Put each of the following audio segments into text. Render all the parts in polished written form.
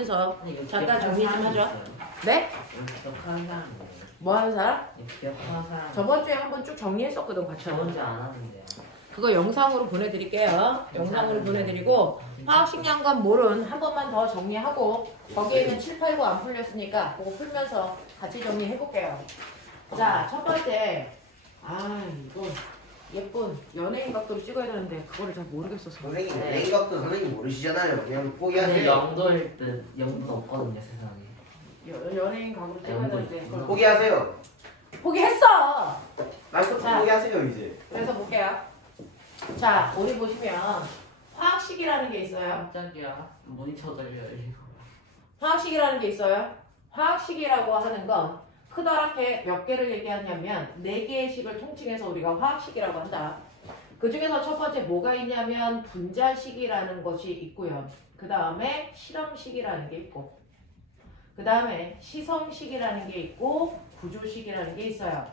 하면서 잠깐 정리 좀 하죠. 네? 기억하는 사람 뭐예요? 뭐 하는 사람? 기억하는 사람. 저번 주에 한번 쭉 정리했었거든, 같이. 저번 주에 안 하는데요. 그거 영상으로 보내드릴게요. 영상으로 보내드리고 화학식량과 몰은 한 번만 더 정리하고 거기에는 7, 8, 9 안 풀렸으니까 그거 풀면서 같이 정리해볼게요. 자, 첫 번째. 이거 예쁜 연예인 각도로 찍어야 되는데 그거를 잘 모르겠어서. 선생님, 연예인 각도 선생님 모르시잖아요. 그냥 근데 포기하세요. 영도일 듯 영도는 없거든요 세상에. 연예인 각도로 찍어야 되는데 그걸 포기하세요. 포기했어! 말씀 자. 포기하세요 이제. 그래서 볼게요. 자, 우리 보시면 화학식이라는 게 있어요. 깜짝이야. 문이 쳐들려요. 화학식이라는 게 있어요. 화학식이라고 하는 건 크다랗게 몇 개를 얘기하냐면 4개의 식을 통칭해서 우리가 화학식이라고 한다. 그 중에서 첫 번째 뭐가 있냐면 분자식이라는 것이 있고요. 그 다음에 실험식이라는 게 있고 그 다음에 시성식이라는 게 있고 구조식이라는 게 있어요.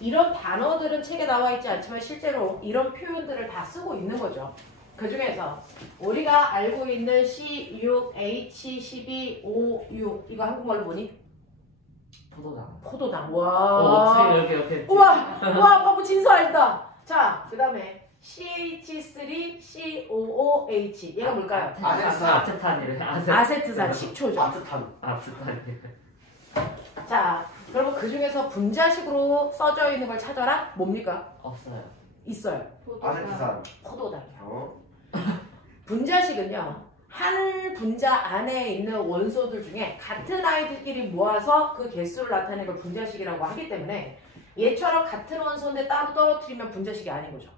이런 단어들은 책에 나와 있지 않지만 실제로 이런 표현들을 다 쓰고 있는 거죠. 그 중에서 우리가 알고 있는 C6, H12, O6 이거 한국말로 뭐니? 포도당. 포도당. 어떻게 이렇게. 우와 바보 진서 알다. 자, 그 다음에 CH3, COOH 얘가 뭘까요? 아세탄이래. 아세트산 식초죠. 아세탄이래. 자, 그러면 그 중에서 분자식으로 써져 있는 걸 찾아라. 뭡니까? 없어요. 있어요. 아세트산. 포도당이요. 분자식은요. 한 분자 안에 있는 원소들 중에 같은 아이들끼리 모아서 그 개수를 나타내는 걸 분자식이라고 하기 때문에 얘처럼 같은 원소인데 따로 떨어뜨리면 분자식이 아닌 거죠.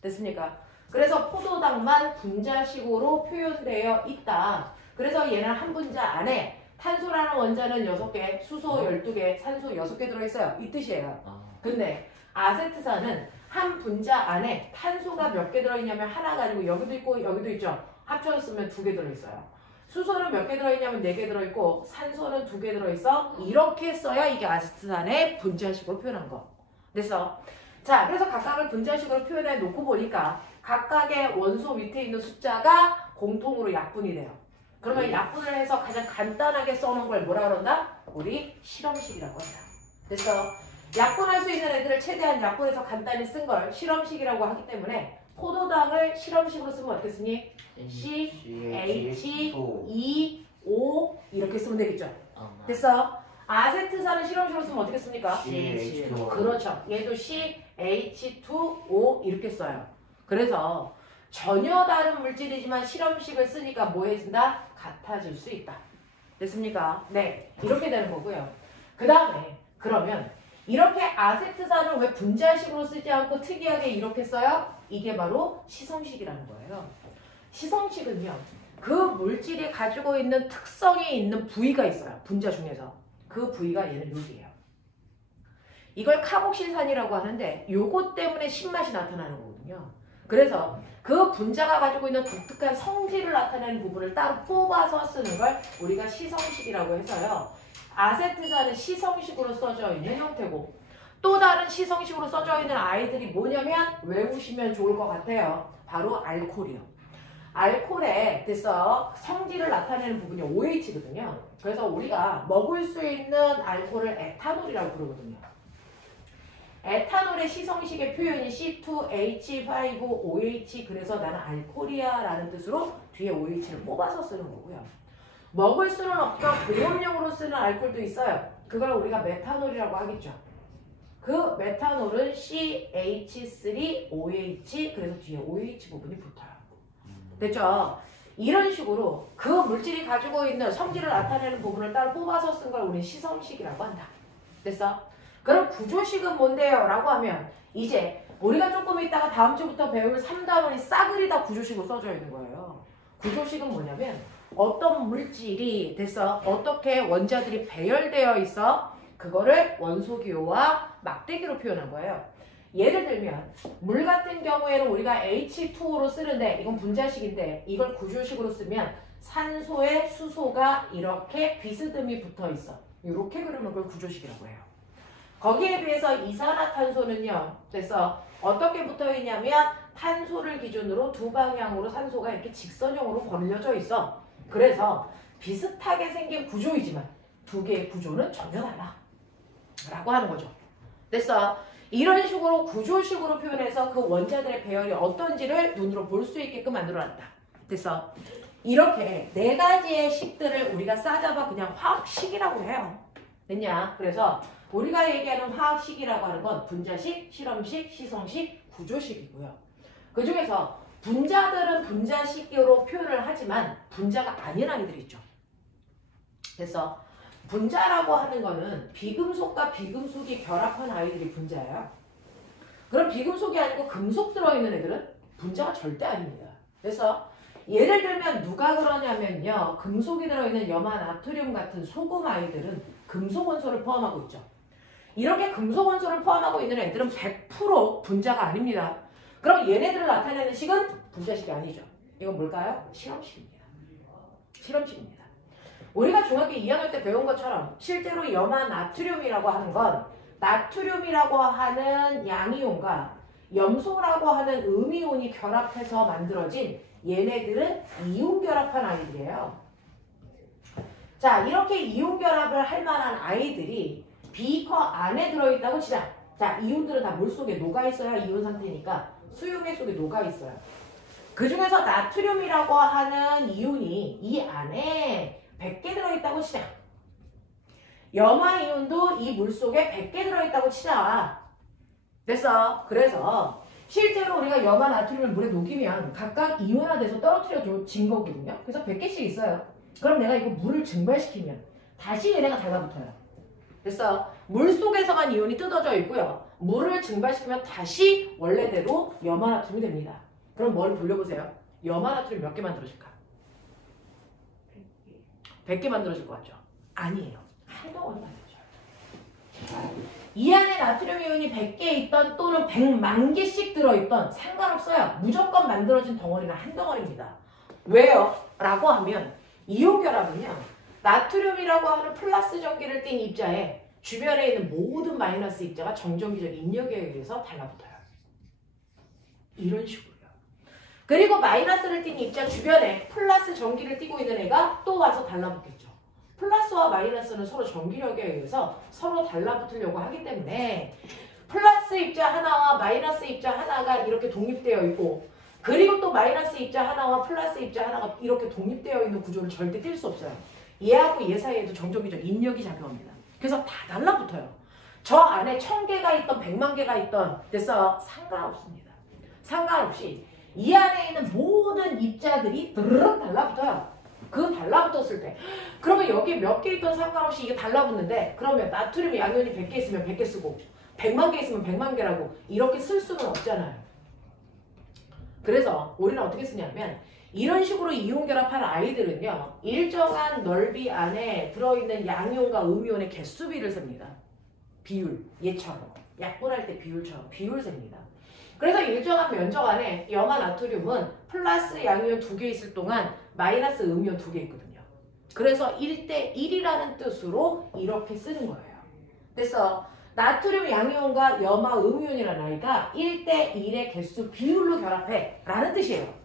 됐습니까? 그래서 포도당만 분자식으로 표현되어 있다. 그래서 얘는 한 분자 안에 탄소라는 원자는 6개, 수소 12개, 산소 6개 들어있어요. 이 뜻이에요. 근데 아세트산은 한 분자 안에 탄소가 몇 개 들어있냐면 하나 가지고 여기도 있고 여기도 있죠. 합쳐서 쓰면 2개 들어있어요. 수소는 몇 개 들어있냐면 4개 들어있고 산소는 2개 들어있어. 이렇게 써야 이게 아세트산의 분자식으로 표현한 거. 됐어? 자, 그래서 각각을 분자식으로 표현해 놓고 보니까 각각의 원소 밑에 있는 숫자가 공통으로 약분이 돼요. 그러면 약분을 해서 가장 간단하게 써놓은 걸 뭐라 그런다? 우리 실험식이라고 한다. 됐어? 약분할 수 있는 애들을 최대한 약분해서 간단히 쓴 걸 실험식이라고 하기 때문에 포도당을 실험식으로 쓰면 어떻게 쓰니? C, H, E, O 이렇게 쓰면 되겠죠? 됐어? 아세트산을 실험식으로 쓰면 어떻게 씁니까? CH2O. 그렇죠. 얘도 C, H2O 이렇게 써요. 그래서 전혀 다른 물질이지만 실험식을 쓰니까 뭐 해진다? 같아질 수 있다. 됐습니까? 네. 이렇게 되는 거고요. 그 다음에 그러면 이렇게 아세트산을 왜 분자식으로 쓰지 않고 특이하게 이렇게 써요? 이게 바로 시성식이라는 거예요. 시성식은요. 그 물질이 가지고 있는 특성이 있는 부위가 있어요. 분자 중에서. 그 부위가 얘는 여기예요. 이걸 카복실산이라고 하는데 요것 때문에 신맛이 나타나는 거거든요. 그래서 그 분자가 가지고 있는 독특한 성질을 나타내는 부분을 따로 뽑아서 쓰는 걸 우리가 시성식이라고 해서요. 아세트산은 시성식으로 써져 있는 형태고 또 다른 시성식으로 써져 있는 아이들이 뭐냐면 외우시면 좋을 것 같아요. 바로 알코올이요. 알코올의 됐어 성질을 나타내는 부분이 OH거든요. 그래서 우리가 먹을 수 있는 알코올을 에탄올이라고 부르거든요. 에탄올의 시성식의 표현이 C2H5OH 그래서 나는 알코올이야 라는 뜻으로 뒤에 OH를 뽑아서 쓰는 거고요. 먹을 수는 없죠. 보온용으로 쓰는 알코올도 있어요. 그걸 우리가 메탄올이라고 하겠죠. 그 메탄올은 CH3OH 그래서 뒤에 OH 부분이 붙어요. 됐죠? 이런 식으로 그 물질이 가지고 있는 성질을 나타내는 부분을 따로 뽑아서 쓴 걸 우리는 시성식이라고 한다. 됐어? 그럼 구조식은 뭔데요? 라고 하면 이제 우리가 조금 있다가 다음 주부터 배울 3단원이 싸그리 다 구조식으로 써져 있는 거예요. 구조식은 뭐냐면 어떤 물질이 됐어? 어떻게 원자들이 배열되어 있어? 그거를 원소기호와 막대기로 표현한 거예요. 예를 들면 물 같은 경우에는 우리가 H2O로 쓰는데 이건 분자식인데 이걸 구조식으로 쓰면 산소에 수소가 이렇게 비스듬히 붙어 있어. 이렇게 그리는 걸 구조식이라고 해요. 거기에 비해서 이산화탄소는요. 그래서 어떻게 붙어 있냐면 탄소를 기준으로 두 방향으로 산소가 이렇게 직선형으로 벌려져 있어. 그래서 비슷하게 생긴 구조이지만 두 개의 구조는 전혀 달라 라고 하는 거죠. 됐어? 이런 식으로 구조식으로 표현해서 그 원자들의 배열이 어떤지를 눈으로 볼 수 있게끔 만들어놨다. 됐어? 이렇게 네 가지의 식들을 우리가 싸잡아 그냥 화학식이라고 해요. 됐냐? 그래서 우리가 얘기하는 화학식이라고 하는 건 분자식, 실험식, 시성식, 구조식이고요. 그 중에서 분자들은 분자식으로 표현을 하지만 분자가 아닌 아이들이 있죠. 그래서 분자라고 하는 거는 비금속과 비금속이 결합한 아이들이 분자예요. 그럼 비금속이 아니고 금속 들어있는 애들은 분자가 절대 아닙니다. 그래서 예를 들면 누가 그러냐면요. 금속이 들어있는 염화 나트륨 같은 소금 아이들은 금속 원소를 포함하고 있죠. 이렇게 금속 원소를 포함하고 있는 애들은 100% 분자가 아닙니다. 그럼 얘네들을 나타내는 식은 분자식이 아니죠. 이건 뭘까요? 실험식입니다. 실험식입니다. 우리가 중학교 2학년 때 배운 것처럼 실제로 염화 나트륨이라고 하는 건 나트륨이라고 하는 양이온과 염소라고 하는 음이온이 결합해서 만들어진 얘네들은 이온 결합한 아이들이에요. 자, 이렇게 이온 결합을 할 만한 아이들이 비커 안에 들어있다고 치자. 자, 이온들은 다 물속에 녹아있어야 이온 상태니까 수용액 속에 녹아있어요. 그 중에서 나트륨이라고 하는 이온이 이 안에 100개 들어있다고 치자. 염화이온도 이 물속에 100개 들어있다고 치자. 됐어. 그래서 실제로 우리가 염화 나트륨을 물에 녹이면 각각 이온화돼서 떨어뜨려진 거거든요. 그래서 100개씩 있어요. 그럼 내가 이거 물을 증발시키면 다시 얘네가 달라붙어요. 됐어. 물속에서만 이온이 뜯어져 있고요. 물을 증발시키면 다시 원래대로 염화 나트륨이 됩니다. 그럼 머리 돌려보세요. 염화 나트륨 몇 개 만들어질까? 100개 만들어질 것 같죠? 아니에요. 한 덩어리 만들어져요. 이 안에 나트륨 이온이 100개 있던 또는 100만 개씩 들어있던 상관없어요. 무조건 만들어진 덩어리는 한 덩어리입니다. 왜요? 라고 하면 이온 결합은요. 나트륨이라고 하는 플러스 전기를 띤 입자에 주변에 있는 모든 마이너스 입자가 정전기적 인력에 의해서 달라붙어요. 이런 식으로요. 그리고 마이너스를 띤 입자 주변에 플러스 전기를 띠고 있는 애가 또 와서 달라붙겠죠. 플러스와 마이너스는 서로 전기력에 의해서 서로 달라붙으려고 하기 때문에 플러스 입자 하나와 마이너스 입자 하나가 이렇게 독립되어 있고 그리고 또 마이너스 입자 하나와 플러스 입자 하나가 이렇게 독립되어 있는 구조를 절대 뗄 수 없어요. 얘하고 얘 사이에도 정전기적 인력이 작용합니다. 그래서 다 달라붙어요. 저 안에 1000개가 있던 100만 개가 있던 됐어요. 상관없습니다. 상관없이 이 안에 있는 모든 입자들이 드르륵 달라붙어요. 그 달라붙었을 때 그러면 여기 몇 개 있던 상관없이 이게 달라붙는데 그러면 나트륨 양이온이 100개 있으면 100개 쓰고 100만 개 있으면 100만 개라고 이렇게 쓸 수는 없잖아요. 그래서 우리는 어떻게 쓰냐면 이런 식으로 이온 결합한 아이들은요. 일정한 넓이 안에 들어있는 양이온과 음이온의 개수비를 셉니다. 비율, 얘처럼. 약분할 때 비율처럼 비율 셉니다. 그래서 일정한 면적 안에 염화 나트륨은 플러스 양이온 2개 있을 동안 마이너스 음이온 2개 있거든요. 그래서 1대 1이라는 뜻으로 이렇게 쓰는 거예요. 그래서 나트륨 양이온과 염화 음이온이라는 아이가 1대 1의 개수 비율로 결합해 라는 뜻이에요.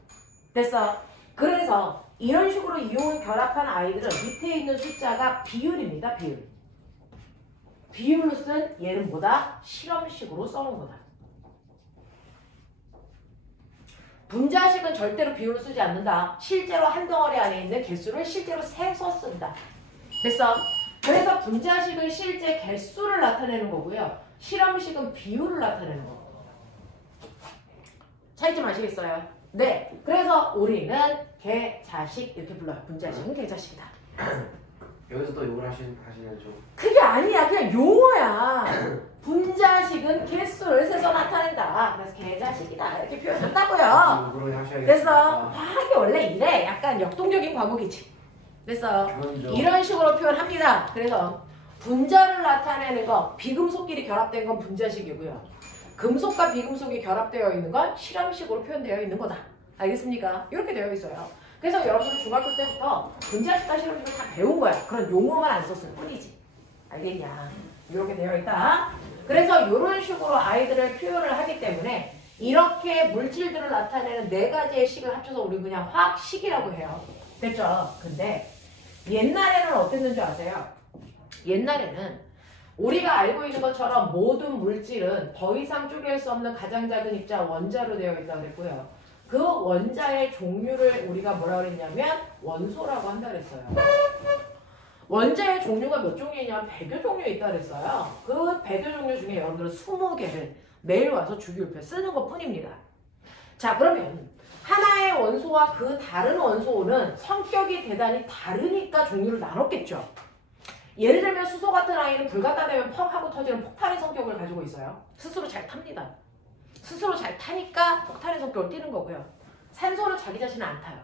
됐어? 그래서 이런 식으로 이온 결합한 아이들은 밑에 있는 숫자가 비율입니다. 비율. 비율로 쓴 얘는 뭐다? 실험식으로 써놓은 거다. 분자식은 절대로 비율로 쓰지 않는다. 실제로 한 덩어리 안에 있는 개수를 실제로 세서 쓴다. 됐어? 그래서 분자식은 실제 개수를 나타내는 거고요. 실험식은 비율을 나타내는 거고. 차이점 아시겠어요? 네. 그래서 우리는 개자식 이렇게 불러요. 분자식은 개자식이다. 여기서 또 욕을 하시는 좀. 그게 아니야. 그냥 용어야. 분자식은 개수를 세서 나타낸다. 그래서 개자식이다. 이렇게 표현한다고요. 욕을 하셔야겠다. 그래서 과학이 원래 이래. 약간 역동적인 과목이지. 그래서 이런 식으로 표현합니다. 그래서 분자를 나타내는 거, 비금속끼리 결합된 건 분자식이고요. 금속과 비금속이 결합되어 있는 건 실험식으로 표현되어 있는 거다. 알겠습니까? 이렇게 되어 있어요. 그래서 여러분들 중학교 때부터 분자식과 실험식을 다 배운 거야. 그런 용어만 안 썼을 뿐이지. 알겠냐? 이렇게 되어 있다. 그래서 이런 식으로 아이들을 표현을 하기 때문에 이렇게 물질들을 나타내는 네 가지의 식을 합쳐서 우리 그냥 화학식이라고 해요. 됐죠? 근데 옛날에는 어땠는 줄 아세요? 옛날에는 우리가 알고 있는 것처럼 모든 물질은 더 이상 쪼갤 수 없는 가장 작은 입자 원자로 되어 있다고 그랬고요. 그 원자의 종류를 우리가 뭐라 그랬냐면 원소라고 한다 그랬어요. 원자의 종류가 몇 종류냐면 100여 종류 있다 그랬어요. 그 100여 종류 중에 여러분들은 20개를 매일 와서 주기율표 쓰는 것 뿐입니다. 자, 그러면 하나의 원소와 그 다른 원소는 성격이 대단히 다르니까 종류를 나눴겠죠. 예를 들면 수소 같은 아이는 불 갖다 대면 펑 하고 터지는 폭탄의 성격을 가지고 있어요. 스스로 잘 탑니다. 스스로 잘 타니까 폭탄의 성격을 띠는 거고요. 산소는 자기 자신은 안 타요.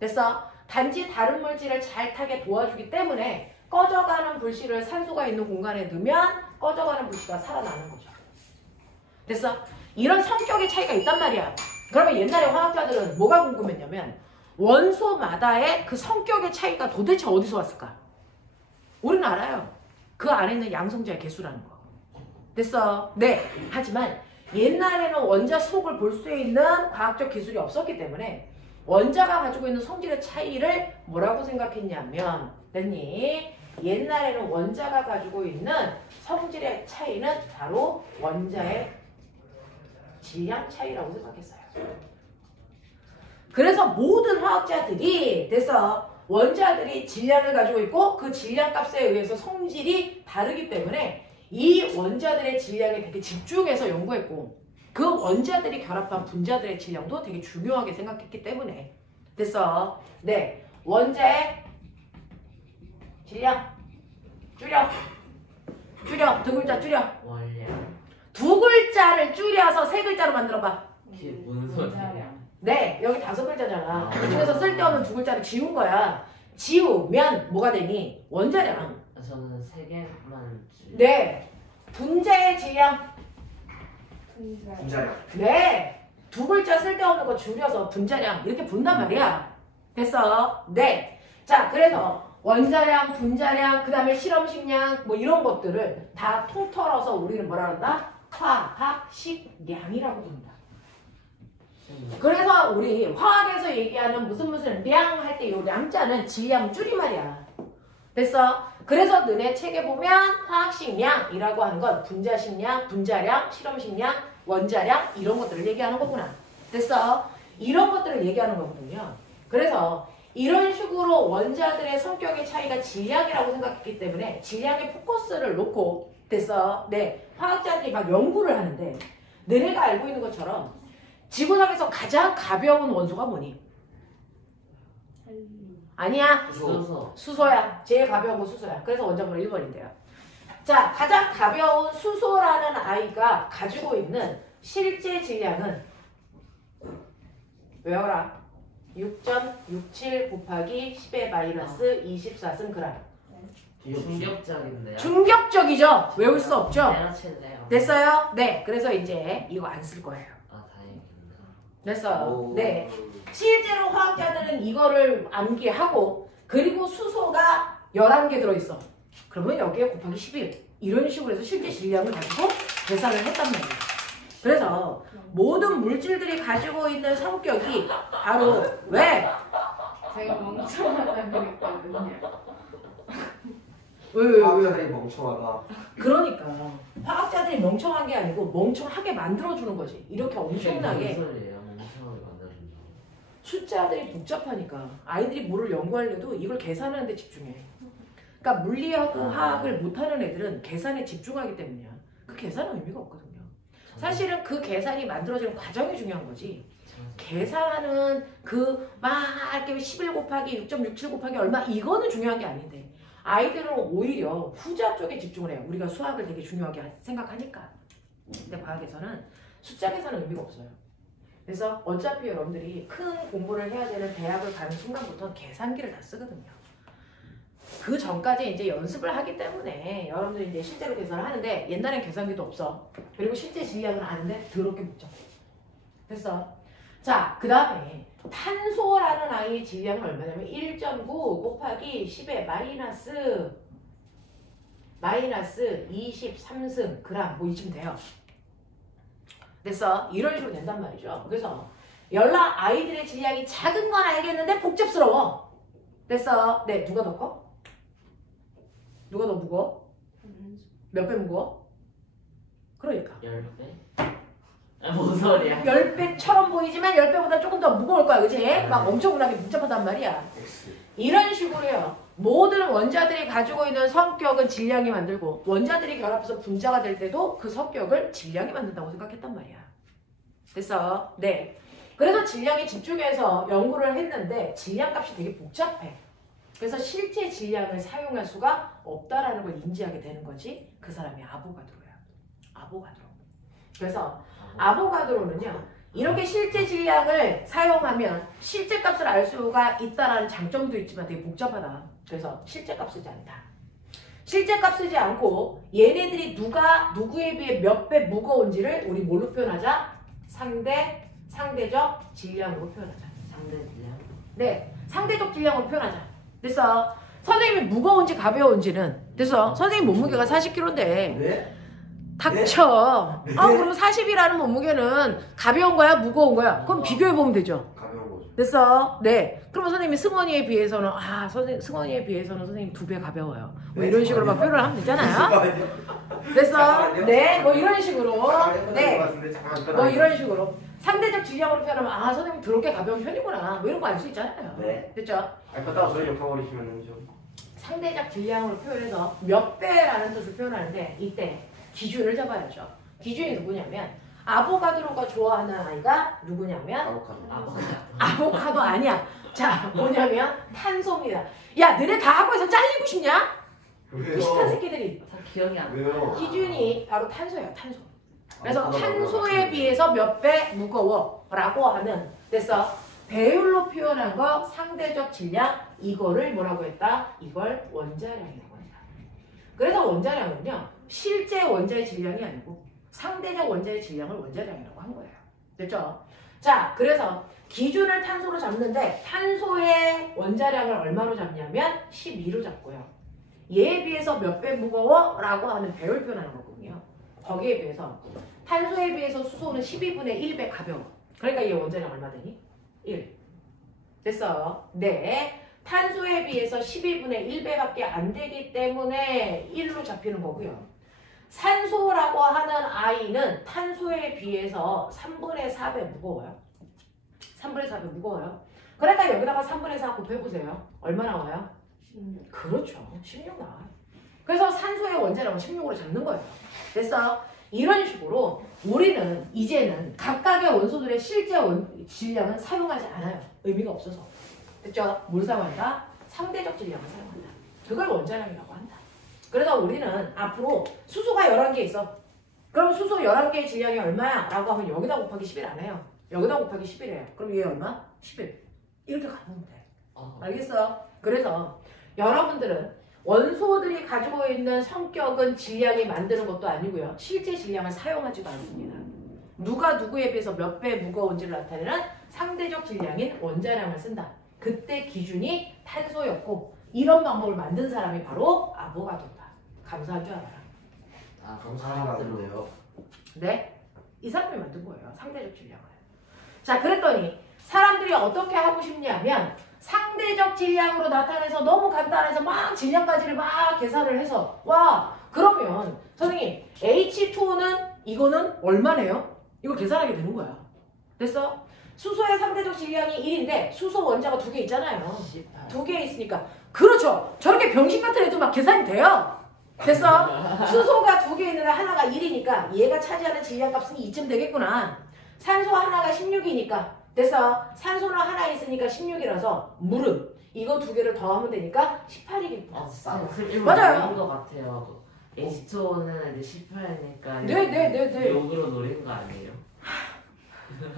됐어? 단지 다른 물질을 잘 타게 도와주기 때문에 꺼져가는 불씨를 산소가 있는 공간에 넣으면 꺼져가는 불씨가 살아나는 거죠. 됐어? 이런 성격의 차이가 있단 말이야. 그러면 옛날에 화학자들은 뭐가 궁금했냐면 원소마다의 그 성격의 차이가 도대체 어디서 왔을까? 우리는 알아요. 그 안에 있는 양성자의 개수라는 거. 됐어? 네. 하지만 옛날에는 원자 속을 볼 수 있는 과학적 기술이 없었기 때문에 원자가 가지고 있는 성질의 차이를 뭐라고 생각했냐면 됐니? 옛날에는 원자가 가지고 있는 성질의 차이는 바로 원자의 질량 차이라고 생각했어요. 그래서 모든 화학자들이 됐어. 원자들이 질량을 가지고 있고 그 질량 값에 의해서 성질이 다르기 때문에 이 원자들의 질량에 되게 집중해서 연구했고 그 원자들이 결합한 분자들의 질량도 되게 중요하게 생각했기 때문에 됐어. 네, 원자의 질량 줄여 두 글자 줄여 원량. 두 글자를 줄여서 세 글자로 만들어봐. 이게 무슨 소리야? 네, 여기 5글자잖아. 그 중에서 쓸데없는 두 글자를 지운 거야. 지우면 뭐가 되니? 원자량. 저는 3개만. 네, 분자의 질량. 분자량. 네, 두 글자 쓸데없는 거 줄여서 분자량 이렇게 분단 말이야. 됐어? 네. 자, 그래서 원자량, 분자량, 그 다음에 실험식량 뭐 이런 것들을 다 통틀어서 우리는 뭐라 한다? 화학식량이라고 부른다. 그래서 우리 화학에서 얘기하는 무슨 량 할 때 이 량자는 질량 줄임말이야. 됐어? 그래서 너네 책에 보면 화학식량이라고 하는 건 분자식량, 분자량, 실험식량, 원자량 이런 것들을 얘기하는 거구나. 됐어? 이런 것들을 얘기하는 거거든요. 그래서 이런 식으로 원자들의 성격의 차이가 질량이라고 생각했기 때문에 질량에 포커스를 놓고 됐어? 네, 화학자들이 막 연구를 하는데 너네가 알고 있는 것처럼 지구상에서 가장 가벼운 원소가 뭐니? 아니야. 수소. 수소야. 제일 가벼운 거 수소야. 그래서 원자번호 1번인데요. 자, 가장 가벼운 수소라는 아이가 가지고 있는 실제 질량은 외워라. 6.67 곱하기 10의 마이너스 24승 그램. 충격적인데요? 충격적이죠? 외울 수 없죠? 때려칠래요. 됐어요? 네. 그래서 이제 이거 안 쓸 거예요. 아, 다행이네. 됐어요. 네. 실제로 화학자들은 이거를 암기하고 그리고 수소가 11개 들어있어. 그러면 여기에 곱하기 11 이런 식으로 해서 실제 질량을 가지고 계산을 했단 말이에요. 그래서 모든 물질들이 가지고 있는 성격이 바로 왜? 제가 멍청하다고 했거든요. 왜? 화학자들이 멍청하다. 그러니까 화학자들이 멍청한 게 아니고 멍청하게 만들어주는 거지. 이렇게 엄청나게 무슨 소리예요? 멍청하게 만들어준다. 숫자들이 복잡하니까 아이들이 뭐를 연구하려도 이걸 계산하는 데 집중해. 그러니까 물리하고 화학을 못하는 애들은 계산에 집중하기 때문이야. 그 계산은 의미가 없거든요. 사실은 그 계산이 만들어지는 과정이 중요한 거지. 계산하는 그 막 이렇게 11 곱하기 6.67 곱하기 얼마 이거는 중요한 게 아닌데 아이들은 오히려 후자 쪽에 집중을 해요. 우리가 수학을 되게 중요하게 생각하니까. 근데 과학에서는 숫자 계산은 의미가 없어요. 그래서 어차피 여러분들이 큰 공부를 해야 되는 대학을 가는 순간부터 계산기를 다 쓰거든요. 그 전까지 이제 연습을 하기 때문에 여러분들이 이제 실제로 계산을 하는데 옛날엔 계산기도 없어. 그리고 실제 질량은 아는데 더럽게 복잡해. 됐어? 자, 그 다음에 탄소라는 아이의 질량은 얼마냐면 1.9 곱하기 10의 마이너스 23승 그램 뭐 이쯤 돼요. 됐어? 이런 식으로 된단 말이죠. 그래서 아이들의 질량이 작은 건 알겠는데 복잡스러워. 됐어. 네, 누가 더 커? 누가 더 무거워? 몇 배 무거워? 그러니까 10배? 뭔 소리야? 10배처럼 보이지만 10배보다 조금 더 무거울 거야, 그치? 막 엄청나게 복잡하단 말이야. 이런 식으로요. 모든 원자들이 가지고 있는 성격은 질량이 만들고 원자들이 결합해서 분자가 될 때도 그 성격을 질량이 만든다고 생각했단 말이야. 됐어? 네. 그래서 질량에 집중해서 연구를 했는데 질량값이 되게 복잡해. 그래서 실제 질량을 사용할 수가 없다라는 걸 인지하게 되는 거지. 그 사람이 아보가드로야. 아보가드로. 그래서 아보가드로는요. 이렇게 실제 질량을 사용하면 실제 값을 알 수가 있다라는 장점도 있지만 되게 복잡하다. 그래서 실제 값 쓰지 않다. 실제 값 쓰지 않고 얘네들이 누가 누구에 비해 몇 배 무거운지를 우리 뭘로 표현하자? 상대적 질량으로 표현하자. 상대 질량? 네, 상대적 질량으로 표현하자. 그래서 선생님이 무거운지 가벼운지는 그래서 선생님 몸무게가 40kg인데 네? 닥쳐. 네? 아, 그럼 40이라는 몸무게는 가벼운 거야, 무거운 거야? 그럼 비교해 보면 되죠. 가벼운 거죠. 됐어? 네. 그러면 선생님이 승원이에 비해서는 승원이에 비해서는 선생님 2배 가벼워요. 뭐 네, 이런 식으로 막 표현을 하면 되잖아요. 됐어? 네. 뭐 이런 식으로. 네. 뭐 이런 식으로. 상대적 질량으로 표현하면 선생님 더럽게 가벼운 편이구나. 뭐 이런 거 알 수 있잖아요. 네. 됐죠? 알겠다고 저희 욕해버리시면 좀. 상대적 질량으로 표현해서 몇 배라는 뜻을 표현하는데 이때 기준을 잡아야죠. 기준이 누구냐면 아보가드로가 좋아하는 아이가 누구냐면 아보카도 아니야. 자, 뭐냐면 탄소입니다. 야, 너네 다 학교에서 잘리고 싶냐? 무식한 새끼들이. 다 기억이 안 나. 왜요? 기준이 바로 탄소예요. 탄소. 그래서 탄소에 비해서 몇 배 무거워 라고 하는 그래서 배율로 표현한 거 상대적 질량 이거를 뭐라고 했다? 이걸 원자량이라고 한다. 그래서 원자량은요. 실제 원자의 질량이 아니고 상대적 원자의 질량을 원자량이라고 한 거예요. 됐죠? 자, 그래서 기준을 탄소로 잡는데 탄소의 원자량을 얼마로 잡냐면 12로 잡고요. 얘에 비해서 몇 배 무거워? 라고 하는 배율 표현하는 거거든요. 거기에 비해서 탄소에 비해서 수소는 12분의 1배 가벼워. 그러니까 얘 원자량 얼마 되니? 1. 됐어요? 네. 탄소에 비해서 12분의 1배밖에 안 되기 때문에 1로 잡히는 거고요. 산소라고 하는 아이는 탄소에 비해서 3분의 4배 무거워요. 3분의 4배 무거워요. 그러니까 여기다가 3분의 4 곱해보세요. 얼마 나와요? 16. 그렇죠. 16 나와요. 그래서 산소의 원자량을 16으로 잡는 거예요. 됐어? 이런 식으로 우리는 이제는 각각의 원소들의 실제 질량은 사용하지 않아요. 의미가 없어서. 됐죠? 뭘 사용한다? 상대적 질량을 사용한다. 그걸 원자량이라고 한다. 그래서 우리는 앞으로 수소가 11개 있어. 그럼 수소 11개의 질량이 얼마야? 라고 하면 여기다 곱하기 10일 안 해요. 여기다 곱하기 10일이에요. 그럼 얘 얼마? 11. 이렇게 가면 돼. 알겠어? 그래서 여러분들은 원소들이 가지고 있는 성격은 질량이 만드는 것도 아니고요. 실제 질량을 사용하지도 않습니다. 누가 누구에 비해서 몇 배 무거운지를 나타내는 상대적 질량인 원자량을 쓴다. 그때 기준이 탄소였고 이런 방법을 만든 사람이 바로 아보가드로다. 감사한 줄 알아라. 감사하네요. 네? 이 사람이 만든 거예요. 상대적 질량을. 자, 그랬더니 사람들이 어떻게 하고 싶냐면 상대적 질량으로 나타내서 너무 간단해서 막 질량까지를 막 계산을 해서 와 그러면 선생님 H2O는 이거는 얼마네요? 이거 계산하게 되는 거야. 됐어? 수소의 상대적 질량이 1인데 수소 원자가 2개 있잖아요. 2개 있으니까 그렇죠. 저렇게 병신 같은 애도 막 계산이 돼요. 됐어? 수소가 2개 있는데 하나가 1이니까 얘가 차지하는 질량값은 2쯤 되겠구나. 산소 하나가 16이니까 됐어? 산소는 하나 있으니까 16이라서 물은 이거 2개를 더하면 되니까 18이겠구나. 맞아요. 것 같아요. H2O는 이제 18이니까 네네네네. 욕으로 노린 거 아니에요?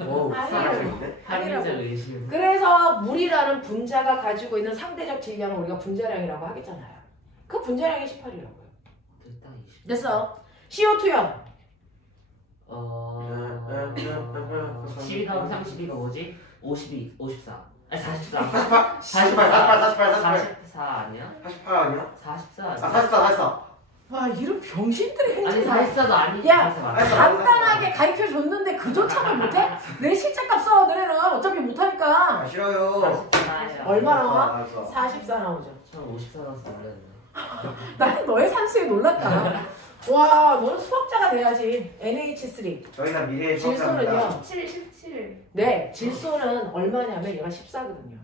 오, 아니에요. 합리적 의심. 그래서 물이라는 분자가 가지고 있는 상대적 질량을 우리가 분자량이라고 하겠잖아요. 그 분자량이 18이라고요. 됐어? CO2요. 12 더하기 32가 뭐지? 52, 54. 아니 44. 44 아니야? 48 아니야? 44 아, 아니야? 44. 와 이런 병신들이 아니 행진 44도 아니지. 야, 간단하게 가르쳐줬는데 그조차도 못해? 내 실제값 써 너네는 어차피 못하니까. 싫어요. 44예요. 얼마 나와? 알았어. 44 나오죠. 저 54 나왔어 놀랐네. 나는 너의 산수에 놀랐다. 와, 너는 수학자가 돼야지. NH3. 저희가 미래의 수학자입니다. 질소는요. 17. 네, 질소는 얼마냐면 얘가 14거든요.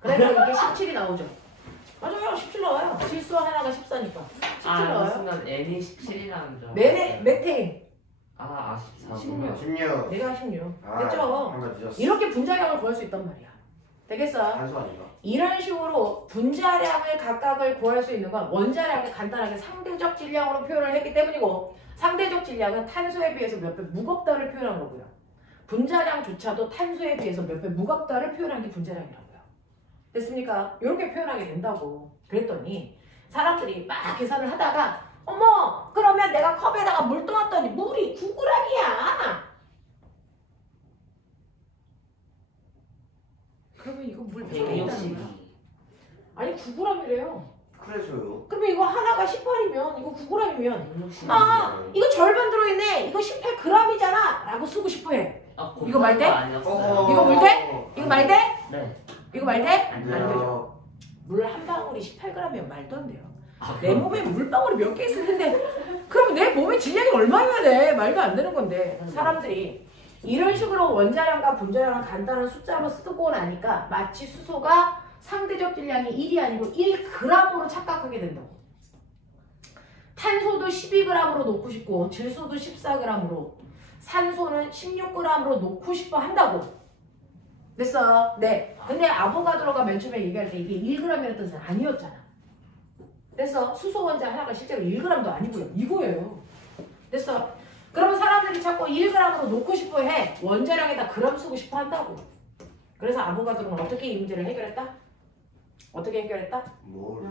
그러니까 이게 17이 나오죠. 맞아요, 17 나와요. 질소 하나가 14니까. 17 아, 나와요. 순간 N이 17이라는 줄. 메테인. 아, 14. 16. 16. 내가 16. 아, 됐죠? 한번 늦었어. 이렇게 분자량을 구할 수 있단 말이야. 되겠어? 단수 아닌가? 이런 식으로 분자량을 각각을 구할 수 있는 건 원자량을 간단하게 상대적 질량으로 표현을 했기 때문이고, 상대적 질량은 탄소에 비해서 몇 배 무겁다를 표현한 거고요. 분자량조차도 탄소에 비해서 몇 배 무겁다를 표현한 게 분자량이라고요. 됐습니까? 이렇게 표현하게 된다고. 그랬더니 사람들이 막 계산을 하다가 어머, 그러면 내가 컵에다가 물 떠왔더니 물이 9g이야. 그러면 이거 물 162. 아니 9g이래요. 그래서요. 그러면 이거 하나가 18이면 이거 9g이면 162. 아 이거 절반 들어있네. 이거 18g이잖아 라고 쓰고 싶어해. 아, 이거 말 돼? 아니었어요. 이거 물 돼? 이거 말 돼? 네. 이거 말 돼? 안 안 돼요. 되죠. 물 한 방울이 18g이면 말도 안 돼요. 아, 내 몸에 물방울이 몇 개 있을 텐데 그럼 내 몸의 질량이 얼마여야 돼? 말도 안 되는 건데 사람들이 이런 식으로 원자량과 분자량을 간단한 숫자로 쓰고 나니까 마치 수소가 상대적 질량이 1이 아니고 1g으로 착각하게 된다고. 탄소도 12g으로 놓고 싶고 질소도 14g으로 산소는 16g으로 놓고 싶어 한다고. 됐어? 네. 근데 아보가드로가 맨 처음에 얘기할 때 이게 1g이라는 뜻은 아니었잖아. 됐어? 수소 원자 하나가 실제로 1g도 아니고요. 이거예요. 됐어? 그러면 사람들이 자꾸 1g으로 놓고 싶어 해. 원자량에다 그램 쓰고 싶어 한다고. 그래서 아보가드로는 어떻게 이 문제를 해결했다? 어떻게 해결했다? 뭘?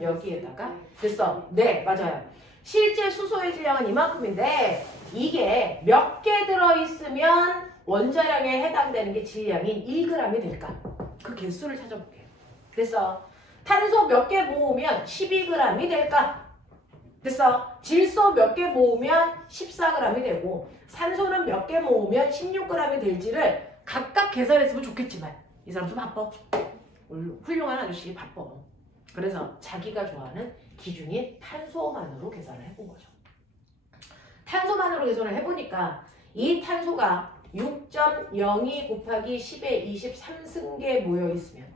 여기에다가 됐어. 네, 맞아요. 실제 수소의 질량은 이만큼인데 이게 몇 개 들어있으면 원자량에 해당되는 게 질량인 1g이 될까? 그 개수를 찾아볼게요. 됐어. 탄소 몇 개 모으면 12g이 될까? 됐어. 질소 몇 개 모으면 14g이 되고 산소는 몇 개 모으면 16g이 될지를 각각 계산했으면 좋겠지만 이 사람도 바빠. 훌륭한 아저씨 바빠. 그래서 자기가 좋아하는 기준인 탄소만으로 계산을 해본 거죠. 탄소만으로 계산을 해보니까 이 탄소가 6.02 곱하기 10의 23승계에 모여있으면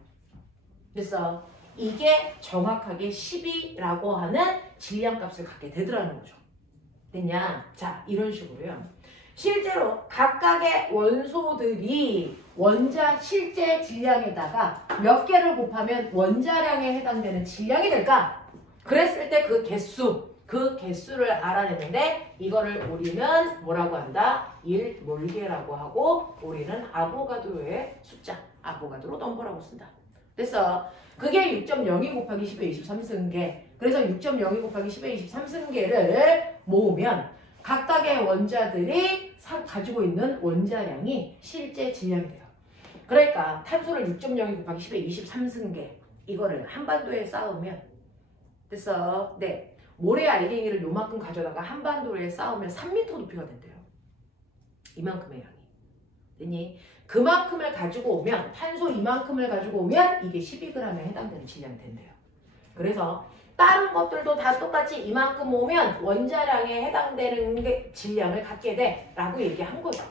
됐어. 이게 정확하게 10이라고 하는 질량값을 갖게 되더라는 거죠. 됐냐? 자, 이런 식으로요. 실제로 각각의 원소들이 원자 실제 질량에다가 몇 개를 곱하면 원자량에 해당되는 질량이 될까? 그랬을 때 그 개수를 알아내는데 이거를 우리는 뭐라고 한다? 1몰개라고 하고 우리는 아보가드로의 숫자, 아보가드로 넘버라고 쓴다. 됐어. 그게 6.02 곱하기 10의 23승계. 그래서 6.02 곱하기 10의 23승계를 모으면 각각의 원자들이 가지고 있는 원자량이 실제 질량이 돼요. 그러니까 탄소를 6.02 곱하기 10의 23승계 이거를 한반도에 쌓으면 됐어. 네. 모래 알갱이를 요만큼 가져다가 한반도에 쌓으면 3m 높이가 된대요. 이만큼의 양이. 됐니? 그만큼을 가지고 오면 탄소 이만큼을 가지고 오면 이게 12g에 해당되는 질량이 된대요. 그래서 다른 것들도 다 똑같이 이만큼 오면 원자량에 해당되는 게 질량을 갖게 돼 라고 얘기한 거죠.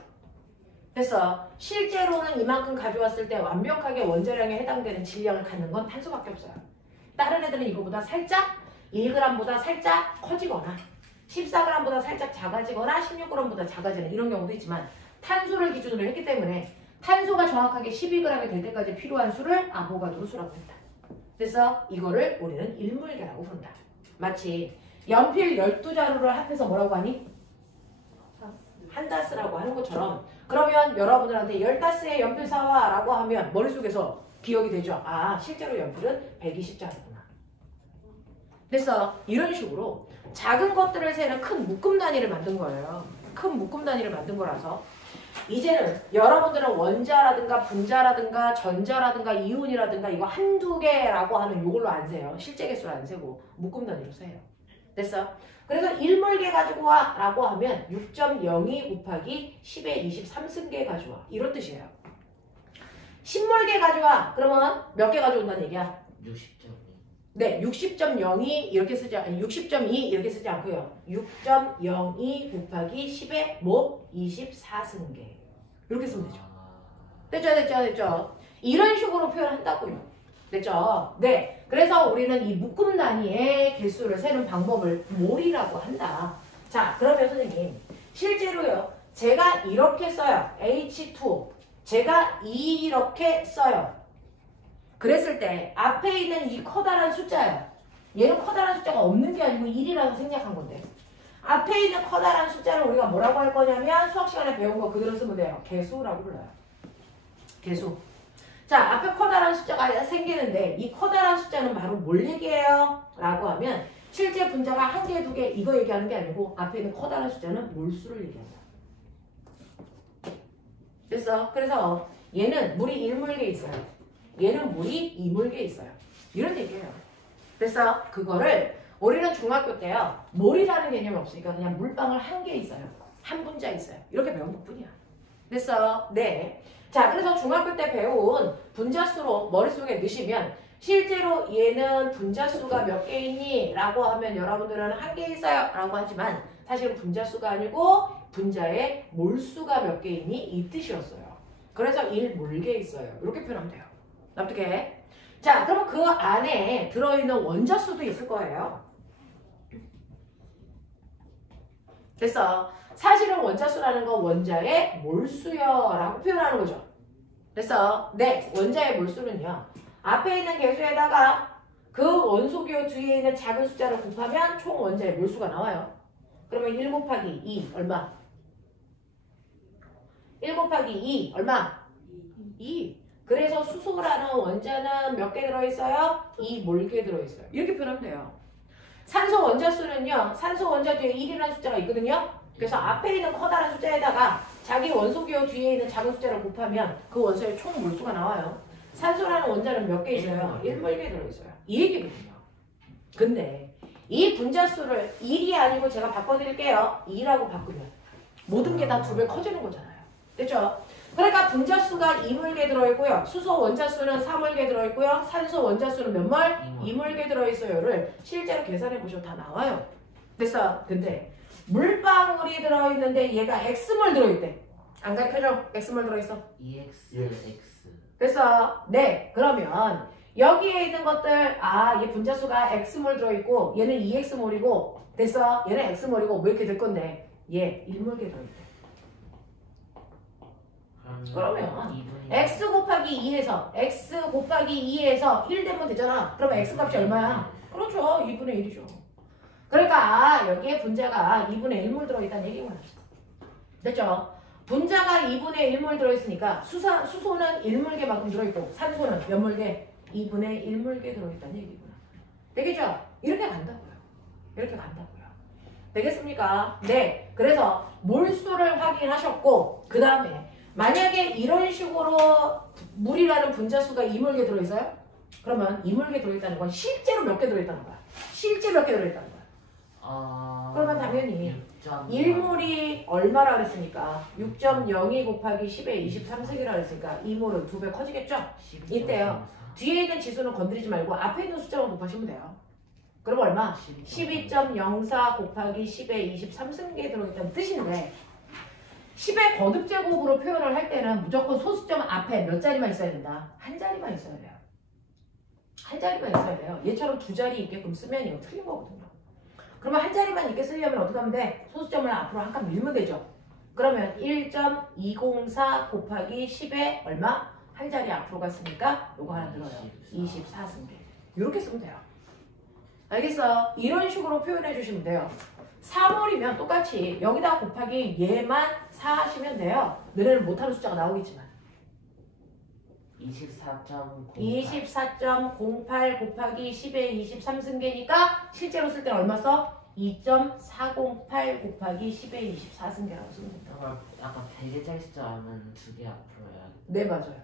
그래서 실제로는 이만큼 가져왔을 때 완벽하게 원자량에 해당되는 질량을 갖는 건 탄소밖에 없어요. 다른 애들은 이거보다 살짝 1g보다 살짝 커지거나 14g보다 살짝 작아지거나 16g보다 작아지는 이런 경우도 있지만 탄소를 기준으로 했기 때문에 탄소가 정확하게 12g이 될 때까지 필요한 수를 아보가드로 수라고 한다. 그래서 이거를 우리는 일몰계라고 부른다. 마치 연필 12자루를 합해서 뭐라고 하니? 한 다스라고 하는 것처럼 그러면 여러분들한테 15의 연필 사와 라고 하면 머릿속에서 기억이 되죠. 아, 실제로 연필은 120자루구나. 그래서 이런 식으로 작은 것들을 세는 큰 묶음 단위를 만든 거예요. 큰 묶음 단위를 만든 거라서 이제는 여러분들은 원자라든가 분자라든가 전자라든가 이온이라든가 이거 한두 개라고 하는 이걸로 안 세요. 실제 개수로 안 세고 묶음 단위로 세요. 됐어? 그래서 1몰개 가지고 와 라고 하면 6.02 곱하기 10의 23승계 가져와 이런 뜻이에요. 신물계 가져와. 그러면 몇 개 가져온다는 얘기야? 60.2. 네, 60.02 이렇게 쓰지, 아니 60.2 이렇게 쓰지 않고요. 6.02 곱하기 10의 뭐? 24승계. 이렇게 쓰면 되죠. 됐죠? 이런 식으로 표현한다고요. 됐죠? 네. 그래서 우리는 이 묶음 단위의 개수를 세는 방법을 몰이라고 한다. 자, 그러면 선생님, 실제로요. 제가 이렇게 써요. H2. 제가 이렇게 써요. 그랬을 때 앞에 있는 이 커다란 숫자예요. 얘는 커다란 숫자가 없는 게 아니고 1이라고 생략한 건데. 앞에 있는 커다란 숫자를 우리가 뭐라고 할 거냐면 수학 시간에 배운 거 그대로 쓰면 돼요. 개수라고 불러요. 개수. 자, 앞에 커다란 숫자가 생기는데 이 커다란 숫자는 바로 뭘 얘기해요? 라고 하면 실제 분자가 한 개, 두 개 이거 얘기하는 게 아니고 앞에 있는 커다란 숫자는 몰수를 얘기합니다. 됐어? 그래서 얘는 물이 1물계 있어요. 얘는 물이 2물계 있어요. 이런 얘기예요. 그래서 그거를 우리는 중학교 때요. 몰이라는 개념이 없으니까 그냥 물방울 한 개 있어요. 한 분자 있어요. 이렇게 배운 것뿐이야. 됐어? 네. 자, 그래서 중학교 때 배운 분자수로 머릿속에 넣으시면 실제로 얘는 분자수가 몇 개 있니? 라고 하면 여러분들은 한 개 있어요. 라고 하지만 사실은 분자수가 아니고 분자의 몰수가 몇 개 있니? 이 뜻이었어요. 그래서 1몰계 있어요. 이렇게 표현하면 돼요. 납득해? 자, 그러면 그 안에 들어있는 원자수도 있을 거예요. 됐어. 사실은 원자수라는 건 원자의 몰수요 라고 표현하는 거죠. 됐어. 네, 원자의 몰수는요. 앞에 있는 개수에다가 그 원소기호 뒤에 있는 작은 숫자를 곱하면 총 원자의 몰수가 나와요. 그러면 1 곱하기 2 얼마? 1 곱하기 2 얼마? 2. 그래서 수소라는 원자는 몇 개 들어있어요? 2몰계 들어있어요. 이렇게 표현하면 돼요. 산소 원자수는요. 산소 원자 뒤에 1이라는 숫자가 있거든요. 그래서 앞에 있는 커다란 숫자에다가 자기 원소기호 뒤에 있는 작은 숫자를 곱하면 그 원소의 총 몰수가 나와요. 산소라는 원자는 몇 개 있어요? 1몰계 들어있어요. 이 얘기거든요. 근데 이 분자수를 1이 아니고 제가 바꿔드릴게요. 2라고 바꾸면 모든 게 다 2배 커지는 거잖아요. 됐죠? 그러니까 분자수가 2몰계 들어있고요. 수소 원자수는 4몰계 들어있고요. 산소 원자수는 몇 몰? 2몰계 들어있어요를 실제로 계산해 보셔도 다 나와요. 됐어? 근데 물방울이 들어있는데 얘가 X몰 들어있대. 안 가르쳐줘? X몰 들어있어. EXX. 됐어? 네. 그러면 여기에 있는 것들 얘 분자수가 X몰 들어있고 얘는 2X몰이고 됐어? 얘는 X몰이고 뭐 이렇게 될 건데 얘 1몰계 들어있대. 그러면 x 곱하기 2에서 x 곱하기 2에서 1 되면 되잖아. 그러면 x 값이 얼마야? 그렇죠. 2분의 1이죠. 그러니까 여기에 분자가 2분의 1몰 들어있다는 얘기구나. 됐죠? 분자가 2분의 1몰 들어있으니까 수소는 1몰계만큼 들어있고 산소는 몇 몰계? 2분의 1몰계 들어있다는 얘기구나. 되겠죠? 이렇게 간다고요. 이렇게 간다고요. 되겠습니까? 네. 그래서 몰수를 확인하셨고 그 다음에 만약에 이런 식으로 물이라는 분자수가 2몰계 들어있어요? 그러면 2몰계 들어있다는 건 실제로 몇 개 들어있다는 거야? 실제 몇 개 들어있다는 거야? 그러면 당연히 1몰이 얼마라 그랬으니까 6.02 곱하기 10의 23세기라 그랬으니까 2몰은 2배 커지겠죠? 이때요. 뒤에 있는 지수는 건드리지 말고 앞에 있는 숫자만 곱하시면 돼요. 그럼 얼마? 12.04 곱하기 10의 23승계에 들어있다는 뜻인데 10의 거듭제곱으로 표현을 할 때는 무조건 소수점 앞에 몇 자리만 있어야 된다. 한 자리만 있어야 돼요. 한 자리만 있어야 돼요. 얘처럼 두 자리 있게끔 쓰면 이거 틀린 거거든요. 그러면 한 자리만 있게 쓰려면 어떻게 하면 돼? 소수점을 앞으로 한 칸 밀면 되죠. 그러면 1.204 곱하기 10에 얼마? 한 자리 앞으로 갔으니까 요거 하나 들어요. 24승계. 이렇게 쓰면 돼요. 알겠어? 이런 식으로 표현해 주시면 돼요. 4몰이면 똑같이 여기다 곱하기 얘만 4 하시면 돼요. 너네는 못하는 숫자가 나오겠지만 24.08 곱하기 10의 23승계니까 실제로 쓸 때는 얼마 써? 2.408 곱하기 10의 24승계라고 쓰면 된다. 아까 100개짜리 숫자 알면 2개 앞으로 해야 돼. 네, 맞아요.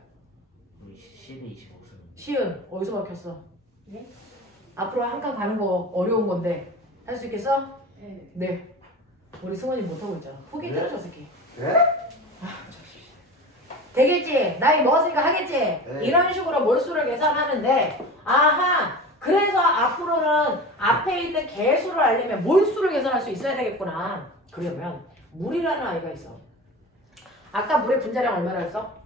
우리 10에 25승. 시은 어디서 막혔어? 네? 앞으로 한 칸 가는 거 어려운 건데 할 수 있겠어? 네. 네. 우리 승원이 못하고 있잖아. 후기 네? 떨어져 새끼. 네? 되겠지? 나이 먹었으니까 하겠지? 이런 식으로 몰수를 계산하는데 아하 그래서 앞으로는 앞에 있는 개수를 알려면 몰수를 계산할 수 있어야 되겠구나. 그러면 물이라는 아이가 있어. 아까 물의 분자량 얼마나 했어?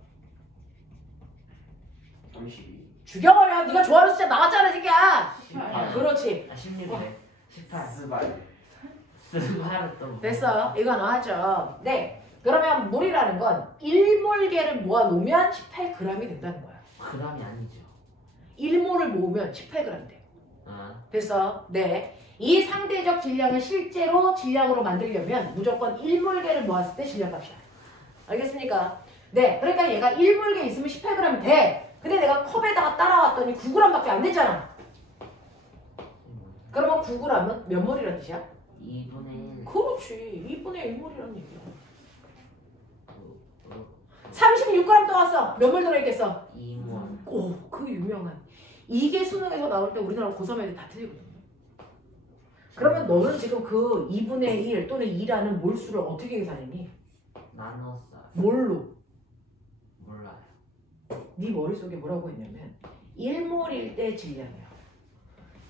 32. 죽여버려. 네가 좋아하는 숫자 나왔잖아 새끼야. 18. 그렇지. 16이래. 18. 스발. 스바르 또. 됐어. 이거 나왔죠. 네. 그러면 물이라는 건 1몰계를 모아놓으면 18g이 된다는 거야. 그람이 아니죠. 1몰을 모으면 18g 돼. 아. 됐어. 네. 이 상대적 질량을 실제로 질량으로 만들려면 무조건 1몰계를 모았을 때 질량값이야. 알겠습니까? 네. 그러니까 얘가 1몰계 있으면 18g 돼. 근데 내가 컵에다가 따라왔더니 9g밖에 안 됐잖아. 그러면 9g은 몇 몰이라는 뜻이야? 2분의 1. 그렇지. 2분의 1몰이라는 얘기야. 36g 떠왔어. 몇 몰 들어있겠어? 2몰. 오, 그 유명한. 이게 수능에서 나올 때 우리나라 고3 애들 다 틀리거든요. 그러면 너는 지금 그 2분의 1 또는 2라는 몰수를 어떻게 계산했니? 나눴어요. 뭘로? 몰라요. 네 머릿속에 뭐라고 했냐면 1몰일 때 질량이야.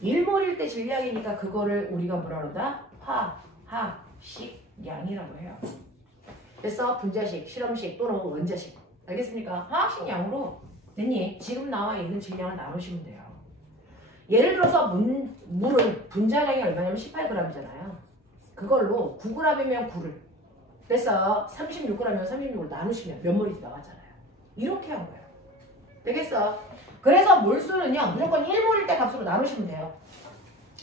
1몰일 때 질량이니까 그거를 우리가 뭐라 그러다? 화학식 양이라고 해요. 됐어? 분자식, 실험식 또는 원자식. 알겠습니까? 화학식 양으로 됐니? 지금 나와 있는 질량을 나누시면 돼요. 예를 들어서 물은 분자량이 얼마냐면 18g이잖아요. 그걸로 9g이면 9를 됐어. 36g이면 36을 나누시면 몇 몰이 나왔잖아요. 이렇게 한 거예요. 되겠어? 그래서 몰수는요 무조건 1몰일 때 값으로 나누시면 돼요.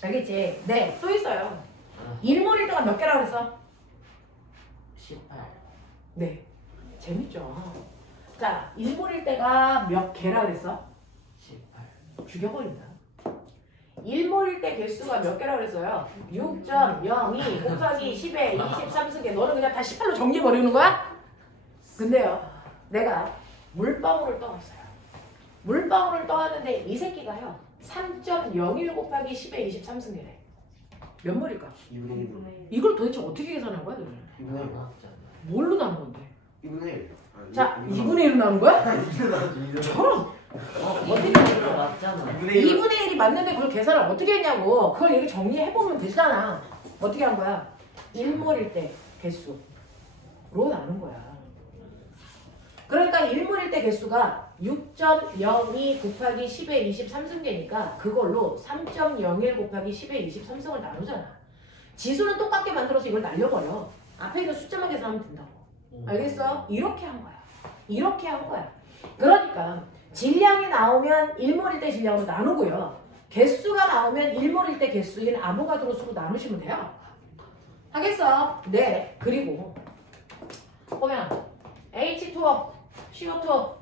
알겠지? 네, 또 있어요. 1몰일 때가 몇 개라고 그랬어? 18. 네, 재밌죠? 자, 1몰일 때가 몇 개라고 그랬어? 18. 죽여버린다. 1몰일 때 개수가 몇 개라고 그랬어요? 6.02 곱하기 10의 23승계. 너는 그냥 다 18로 정리해버리는 거야? 근데요, 내가 물방울을 떠왔어요. 물방울을 떠왔는데 이 새끼가요 3.01 곱하기 10의 23승계래. 몇 몰일까? 2분의 1. 이걸 도대체 어떻게 계산한 거야 너는? 2분의 1. 나눴잖아요. 뭘로 나눈 건데? 2분의 1. 자, 2분의 1로 나눈 거야? 2분의 1. 저런! 어떻게 이거 맞잖아. 2분의 1이 맞는데 그걸 계산을 어떻게 했냐고. 그걸 이렇게 정리해보면 되잖아. 어떻게 한 거야? 1몰일 때 개수로 나눈 거야. 그러니까 1몰일 때 개수가 6.02 곱하기 10의 23승계니까 그걸로 3.01 곱하기 10의 23승을 나누잖아. 지수는 똑같게 만들어서 이걸 날려버려. 앞에 있는 숫자만 계산하면 된다고. 알겠어? 이렇게 한 거야. 이렇게 한 거야. 그러니까 질량이 나오면 1몰일 때 질량으로 나누고요. 개수가 나오면 1몰일 때 개수인 아보가드로 수로 나누시면 돼요. 하겠어? 네. 그리고 보면 H2O, CO2,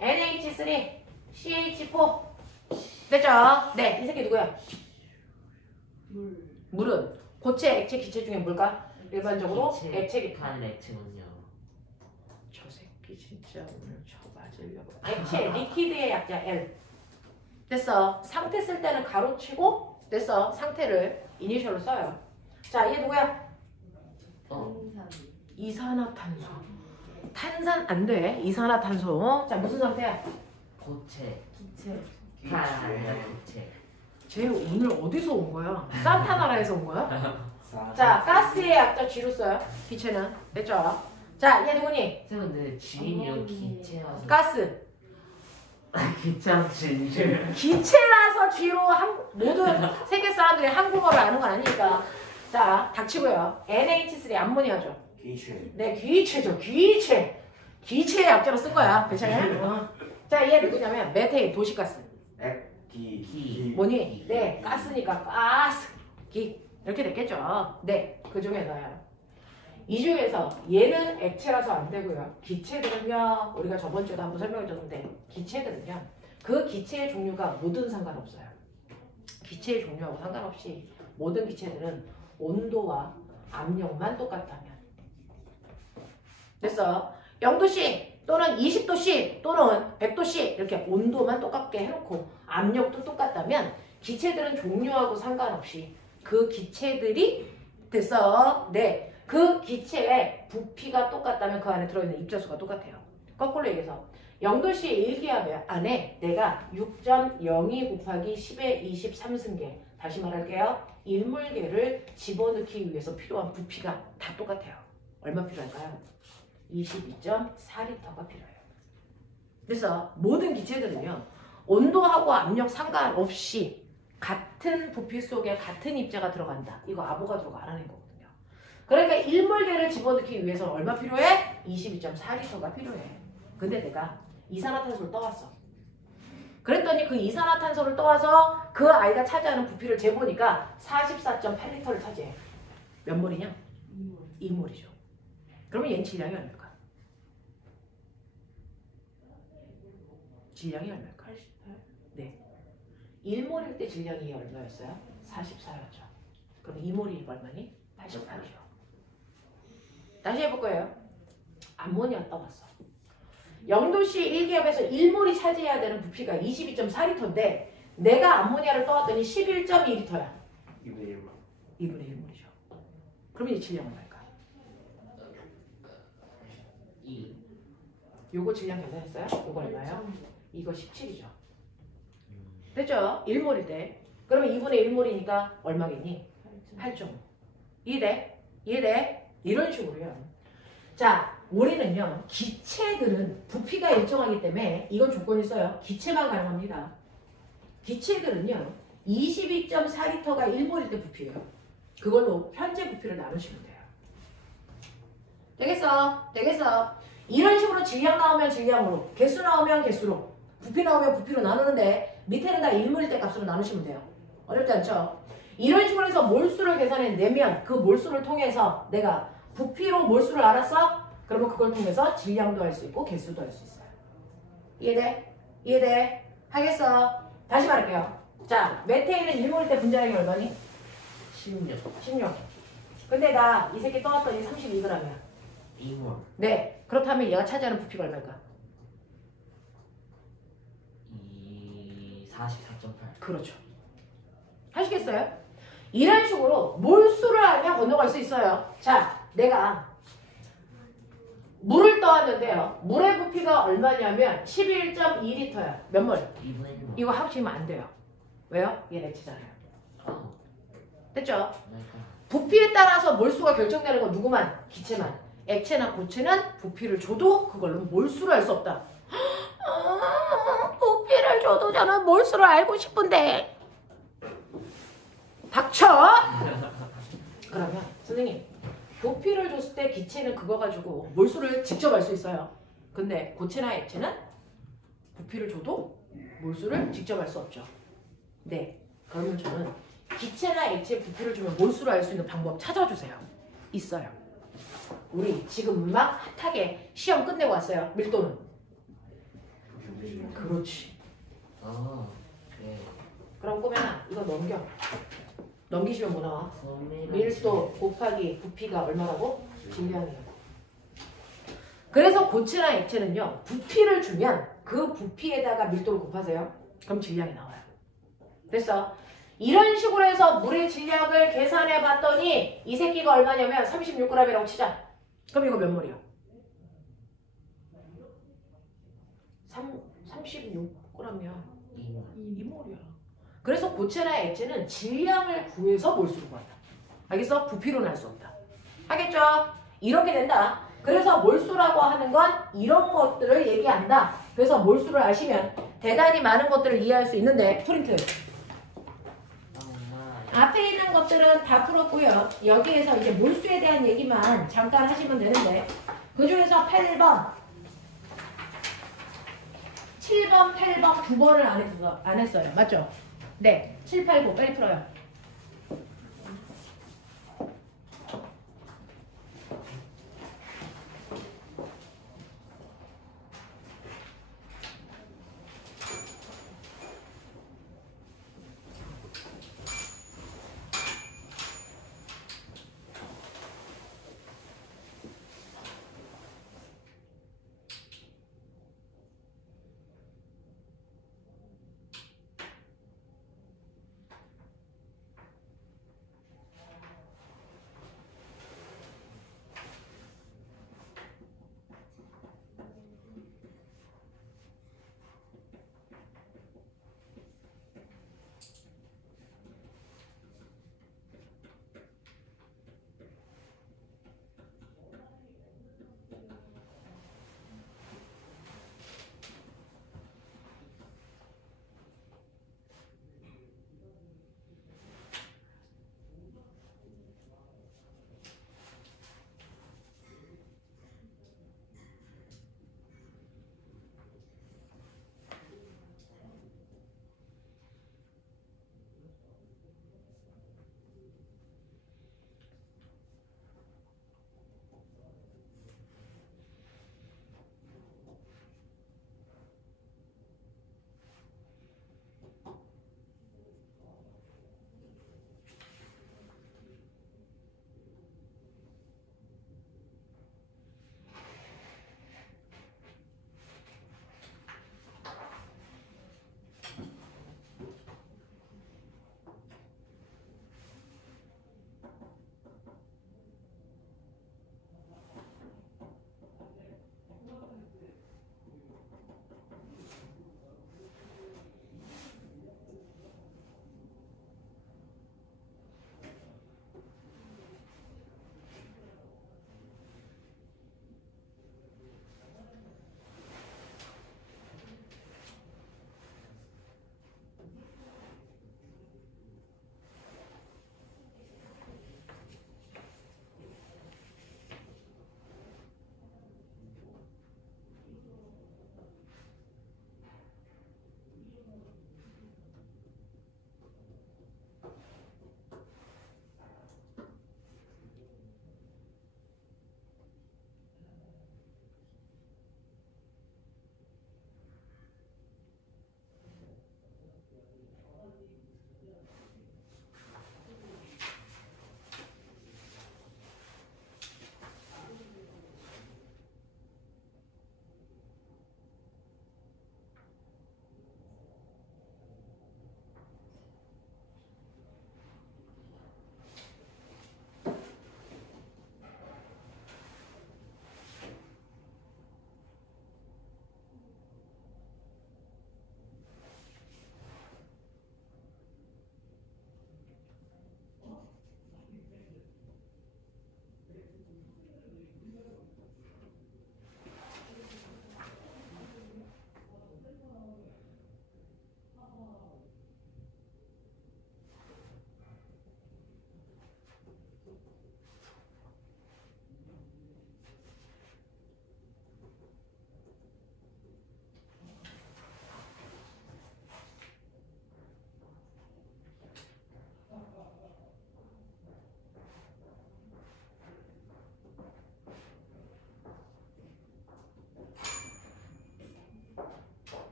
NH3, CH4 됐죠? 네. 이 새끼 누구야? 물은 고체, 액체, 기체 중에 뭘까? 일반적으로 액체 한 액체군요. 저 새끼 진짜 오늘 저 맞으려고. 액체, 리퀴드의 약자 L. 됐어. 상태 쓸 때는 가로치고 됐어. 상태를 이니셜로 써요. 자, 얘 누구야? 이산화탄소. 탄산 안 돼. 이산화탄소. 자, 무슨 상태야? 고체. 기체. 고체. 쟤 오늘 어디서 온 거야? 산타 나라에서 온 거야? 자, 가스의 약자 G로 써요. 기체는. 됐죠? 자, 얘 누구니? 쌤 근데 주인이랑 기체라서. 가스. 기체랑 주인. 기체라서 G로 모든 세계 사람들이 한국어를 아는 건 아니니까. 자, 닥치고요. NH3 암모니아죠. 기체. 네, 기체죠. 기체. 기체의 약자로 쓴 거야. 괜찮아요? 자, 얘 누구냐면 메테인, 도시가스. 기. 뭐니? 네, 가스니까 가스. 기. 이렇게 됐겠죠. 네, 그 중에 넣어요. 이 중에서 얘는 액체라서 안 되고요. 기체들은요, 우리가 저번 주에도 한번 설명해 줬는데 기체들은요, 그 기체의 종류가 뭐든 상관없어요. 기체의 종류하고 상관없이 모든 기체들은 온도와 압력만 똑같다면 됐어. 0도씨 또는 20도씨 또는 100도씨 이렇게 온도만 똑같게 해놓고 압력도 똑같다면 기체들은 종류하고 상관없이 그 기체들이 됐어. 네. 그 기체의 부피가 똑같다면 그 안에 들어있는 입자수가 똑같아요. 거꾸로 얘기해서 0도씨 1기압 안에 내가 6.02 곱하기 10의 23승계, 다시 말할게요. 일몰계를 집어넣기 위해서 필요한 부피가 다 똑같아요. 얼마 필요할까요? 22.4리터가 필요해요. 그래서 모든 기체들은요, 온도하고 압력 상관없이 같은 부피 속에 같은 입자가 들어간다. 이거 아보가드로가 알아낸 거거든요. 그러니까 일몰계를 집어넣기 위해서는 얼마 필요해? 22.4리터가 필요해. 근데 내가 이산화탄소를 떠왔어. 그랬더니 그 이산화탄소를 떠와서 그 아이가 차지하는 부피를 재보니까 44.8리터를 차지해. 몇 몰이냐? 2몰이죠. 그러면 얘는 질량이 얼마일까? 질량이 얼마일까? 88. 네. 1몰일 때 질량이 얼마였어요? 44였죠. 그럼 2몰이 얼마니? 88이죠. 다시 해볼 거예요. 암모니아 떠왔어. 0도씨 1기압에서 1몰이 차지해야 되는 부피가 22.4리터인데 내가 암모니아를 떠왔더니 11.2리터야. 2분의 1만. 2분의 1몰이죠. 그러면 이 질량은 얼마일까? 2. 요거 질량 계산했어요? 요거 얼마예요? 이거 17이죠. 됐죠? 1몰일 때. 그러면 2분의 1몰이니까 얼마겠니? 8.5. 이해돼? 이해돼? 이런 식으로요. 자, 우리는요, 기체들은 부피가 일정하기 때문에 이건 조건이 있어요. 기체만 가능합니다. 기체들은요, 22.4리터가 1몰일 때 부피예요. 그걸로 현재 부피를 나누시면 돼요. 되겠어? 되겠어? 이런 식으로 질량 나오면 질량으로, 개수 나오면 개수로, 부피 나오면 부피로 나누는데 밑에는 다 1몰일 때 값으로 나누시면 돼요. 어렵지 않죠? 이런 식으로 해서 몰수를 계산해내면 그 몰수를 통해서 내가 부피로 몰수를 알았어? 그러면 그걸 통해서 질량도 할 수 있고 개수도 할 수 있어요. 이해돼? 이해돼? 하겠어? 다시 말할게요. 자, 메테인은 1몰일 때 분자량이 얼마니? 16. 16. 근데 나 이 새끼 떠왔더니 32g이야. 2몰. 네. 그렇다면 얘가 차지하는 부피가 얼마일까? 44.8. 그렇죠. 하시겠어요? 이런 식으로 몰수를 알면 건너갈 수 있어요. 자, 내가 물을 떠왔는데요. 물의 부피가 얼마냐면 11.2리터야. 몇 몰? 2분의 1몰. 이거 합치면 안 돼요. 왜요? 얘 액체잖아요. 아, 됐죠? 그러니까. 부피에 따라서 몰수가 결정되는 건 누구만? 기체만. 액체나 고체는 부피를 줘도 그걸로 몰수를 할 수 없다. 부피를 줘도 저는 몰수를 알고 싶은데. 닥쳐! 그러면 선생님, 부피를 줬을 때 기체는 그거 가지고 몰수를 직접 알 수 있어요. 근데 고체나 액체는 부피를 줘도 몰수를 직접 알 수 없죠. 네, 그러면 저는 기체나 액체 부피를 주면 몰수를 알 수 있는 방법 찾아주세요. 있어요. 우리 지금 막 핫하게 시험 끝내고 왔어요. 밀도는. 그렇지. 아, 네. 그럼 꼬매나 이거 넘겨. 넘기시면 뭐 나와? 소밀. 밀도 곱하기 부피가 얼마라고? 질량이에요. 그래서 고체나 액체는요, 부피를 주면 그 부피에다가 밀도를 곱하세요. 그럼 질량이 나와요. 됐어? 이런 식으로 해서 물의 질량을 계산해 봤더니 이 새끼가 얼마냐면 36g이라고 치자. 그럼 이거 몇 몰이야? 36g이야. 2몰. 2몰이야. 그래서 고체나 액체는 질량을 구해서 몰수를 구한다. 알겠어? 부피로는 할 수 없다. 알겠죠? 이렇게 된다. 그래서 몰수라고 하는 건 이런 것들을 얘기한다. 그래서 몰수를 아시면 대단히 많은 것들을 이해할 수 있는데 프린트. 앞에 있는 것들은 다 풀었고요. 여기에서 이제 몰수에 대한 얘기만 잠깐 하시면 되는데 그 중에서 8번, 7번, 8번 두 번을 안 했어요. 맞죠? 네. 7, 8, 9 빨리 풀어요.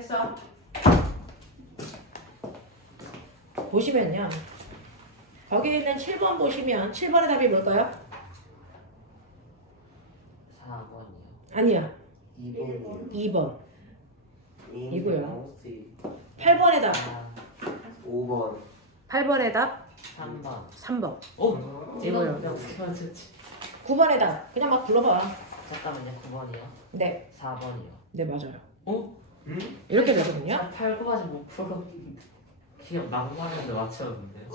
했어? 보시면요. 거기에 있는 7번 보시면 7번의 답이 뭘까요? 4번이요. 아니야. 2번이요. 2번. 이거요. 8번의 답. 5번. 8번의 답. 3번. 3번. 오! 이거요. 이거 맞췄지. 9번의 답. 그냥 막 불러봐. 잠깐만요. 9번이요. 네. 4번이요. 네, 맞아요. 어? 이렇게 되거든요. 8, 9까지 못 풀었는데. 그냥 막말하는데 맞췄는데.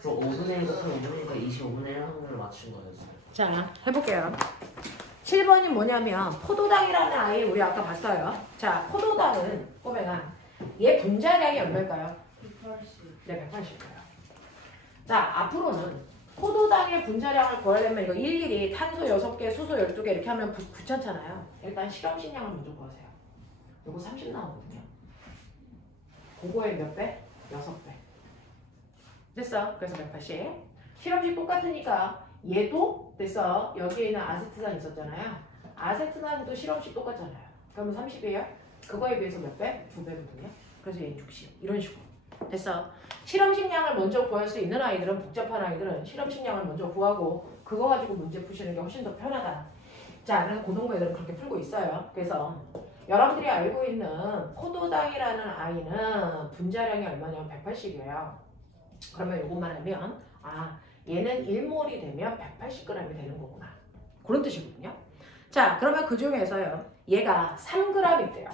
그럼 5분의 1과 5분의 1과 25분의 1 확률을 맞춘 거였어요. 자, 해볼게요. 7번이 뭐냐면 포도당이라는 아이 우리 아까 봤어요. 자, 포도당은 보면 얘 분자량이 얼마일까요? 180. 네, 180이에요. 자, 앞으로는 포도당의 분자량을 구하려면 이거 일일이 탄소 6개, 수소 12개 이렇게 하면 귀찮잖아요. 일단 실험식량을 먼저 구하세요. 요거 30 나오거든요. 그거의 몇 배? 6배. 됐어. 그래서 180. 실험식 똑같으니까 얘도 됐어. 여기에 있는 아세트산 있었잖아요. 아세트산도 실험식 똑같잖아요. 그러면 30이에요. 그거에 비해서 몇 배? 2배거든요. 그래서 얘는 60. 이런 식으로. 됐어. 실험식량을 먼저 구할 수 있는 아이들은, 복잡한 아이들은 실험식량을 먼저 구하고 그거 가지고 문제 푸시는 게 훨씬 더 편하다. 자, 그래서 고등부 애들은 그렇게 풀고 있어요. 그래서 여러분들이 알고 있는 포도당이라는 아이는 분자량이 얼마냐면 180이에요. 그러면 이것만 하면 얘는 1몰이 되면 180g이 되는 거구나. 그런 뜻이거든요. 자, 그러면 그 중에서요. 얘가 3g 있대요.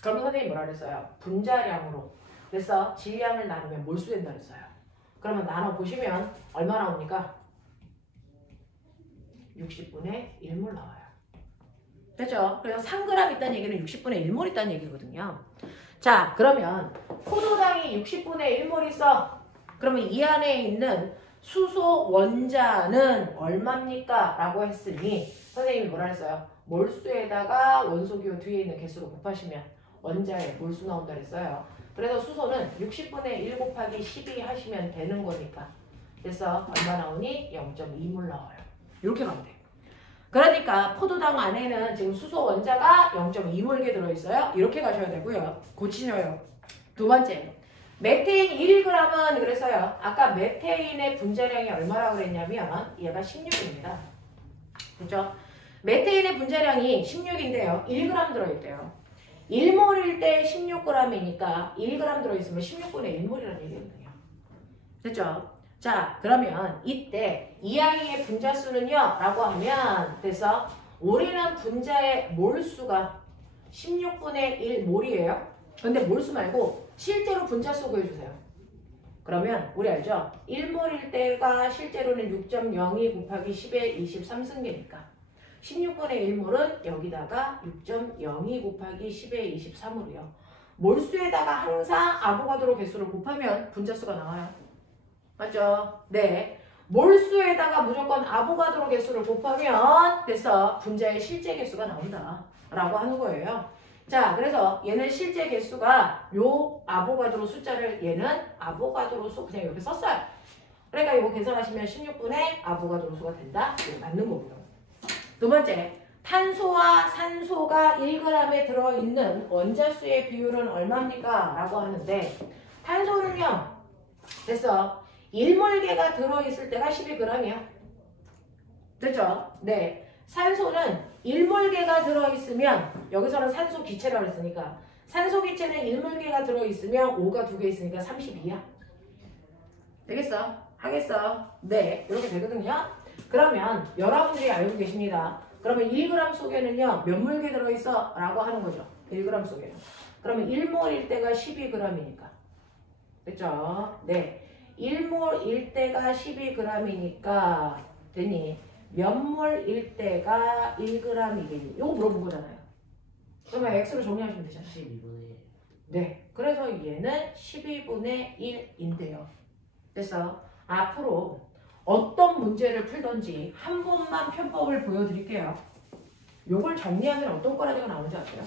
그러면 선생님이 뭐라 그랬어요? 분자량으로. 그래서 질량을 나누면 몰수 된다 그랬어요. 그러면 나눠보시면 얼마 나옵니까? 60분의 1몰 나와요. 됐죠? 그래서 3g 있다는 얘기는 60분의 1몰 있다는 얘기거든요. 자, 그러면 포도당이 60분의 1몰 있어. 그러면 이 안에 있는 수소 원자는 얼마입니까? 라고 했으니 선생님이 뭐라 했어요? 몰수에다가 원소기호 뒤에 있는 개수로 곱하시면 원자의 몰수 나온다 그랬어요. 그래서 수소는 60분의 1 곱하기 12 하시면 되는 거니까. 그래서 얼마 나오니? 0.2몰 나와요. 이렇게 가면 돼. 그러니까 포도당 안에는 지금 수소 원자가 0.2몰게 들어있어요. 이렇게 가셔야 되고요. 고치셔요. 두 번째. 메테인 1g은 그래서요. 아까 메테인의 분자량이 얼마라고 그랬냐면 얘가 16입니다. 그렇죠? 메테인의 분자량이 16인데요. 1g 들어있대요. 1몰일 때 16g이니까 1g 들어있으면 16분의 1몰이라는 얘기거든요. 됐죠? 자, 그러면 이때 이 아이의 분자수는요? 라고 하면 그래서 우리는 분자의 몰수가 16분의 1몰이에요. 근데 몰수 말고 실제로 분자수 구해주세요. 그러면 우리 알죠? 1몰일 때가 실제로는 6.02 곱하기 10의 23승계니까 16분의 1몰은 여기다가 6.02 곱하기 10의 23으로요. 몰수에다가 항상 아보가드로 개수를 곱하면 분자수가 나와요. 맞죠? 네. 몰수에다가 무조건 아보가드로 개수를 곱하면 됐어. 분자의 실제 개수가 나온다. 라고 하는 거예요. 자, 그래서 얘는 실제 개수가 요 아보가드로 숫자를 얘는 아보가드로 수 그냥 이렇게 썼어요. 그러니까 이거 계산하시면 16분의 아보가드로 수가 된다. 이거 맞는 거고요. 두 번째, 탄소와 산소가 1g에 들어있는 원자수의 비율은 얼마입니까? 라고 하는데 탄소는요. 됐어. 1몰계가 들어있을 때가 12g이야. 됐죠? 네. 산소는 1몰계가 들어있으면 여기서는 산소 기체라고 했으니까 산소 기체는 1몰계가 들어있으면 5가 2개 있으니까 32야. 되겠어? 하겠어? 네. 이렇게 되거든요. 그러면 여러분들이 알고 계십니다. 그러면 1g 속에는요. 몇 몰계 들어있어? 라고 하는 거죠. 1g 속에는. 그러면 1몰일 때가 12g이니까. 됐죠? 네. 1몰일 때가 12g이니까 되니 몇 몰일 때가 1g이겠니? 이거 물어본 거잖아요. 그러면 x로 정리하시면 되잖아요. 12분의 1. 네. 그래서 얘는 12분의 1인데요. 그래서 앞으로 어떤 문제를 풀던지 한 번만 편법을 보여드릴게요. 요걸 정리하면 어떤 거라지가 나오는지 아세요?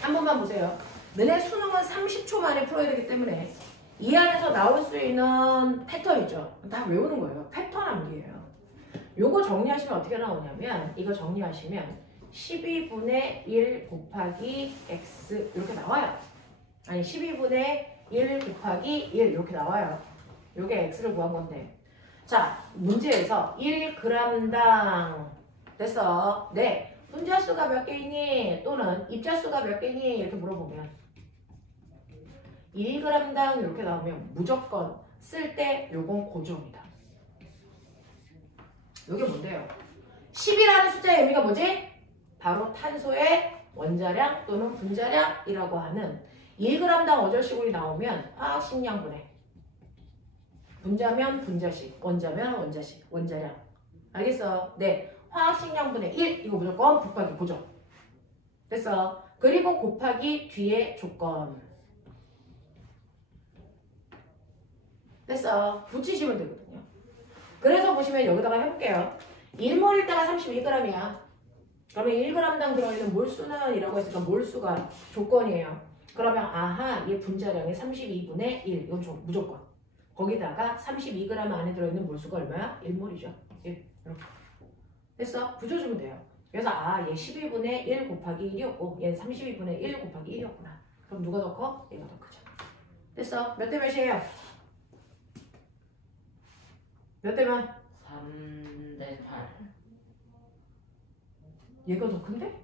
한 번만 보세요. 너네 수능은 30초 만에 풀어야 되기 때문에 이 안에서 나올 수 있는 패턴이죠. 다 외우는 거예요. 패턴 암기예요. 요거 정리하시면 어떻게 나오냐면 이거 정리하시면 12분의 1 곱하기 x 이렇게 나와요. 아니 12분의 1 곱하기 1 이렇게 나와요. 요게 x를 구한 건데 자 문제에서 1g당 됐어. 네 분자수가 몇 개이니 또는 입자수가 몇 개이니 이렇게 물어보면 1g당 이렇게 나오면 무조건 쓸 때 요건 고정이다. 요게 뭔데요? 10이라는 숫자의 의미가 뭐지? 바로 탄소의 원자량 또는 분자량이라고 하는 1g당 어절시골이 나오면 화학식량분해 분자면 분자식, 원자면 원자식, 원자량 알겠어? 네, 화학식량분의 1 이거 무조건 곱하기 고정 됐어? 그리고 곱하기 뒤에 조건 됐어? 붙이시면 되거든요. 그래서 보시면 여기다가 해볼게요. 1몰일 때가 32g이야. 그러면 1g당 들어있는 몰수는 이라고 했으니까 몰수가 조건이에요. 그러면 아하 얘 분자량이 32분의 1 이건 무조건. 거기다가 32g 안에 들어있는 몰수가 얼마야? 1몰이죠. 1 이렇게. 됐어? 붙여주면 돼요. 그래서 아 얘 12분의 1 곱하기 1이었고 얘는 32분의 1 곱하기 1이었구나. 그럼 누가 더 커? 얘가 더 크죠. 됐어? 몇 대 몇이에요? 몇 대 몇? 3대 8. 얘가 더 큰데?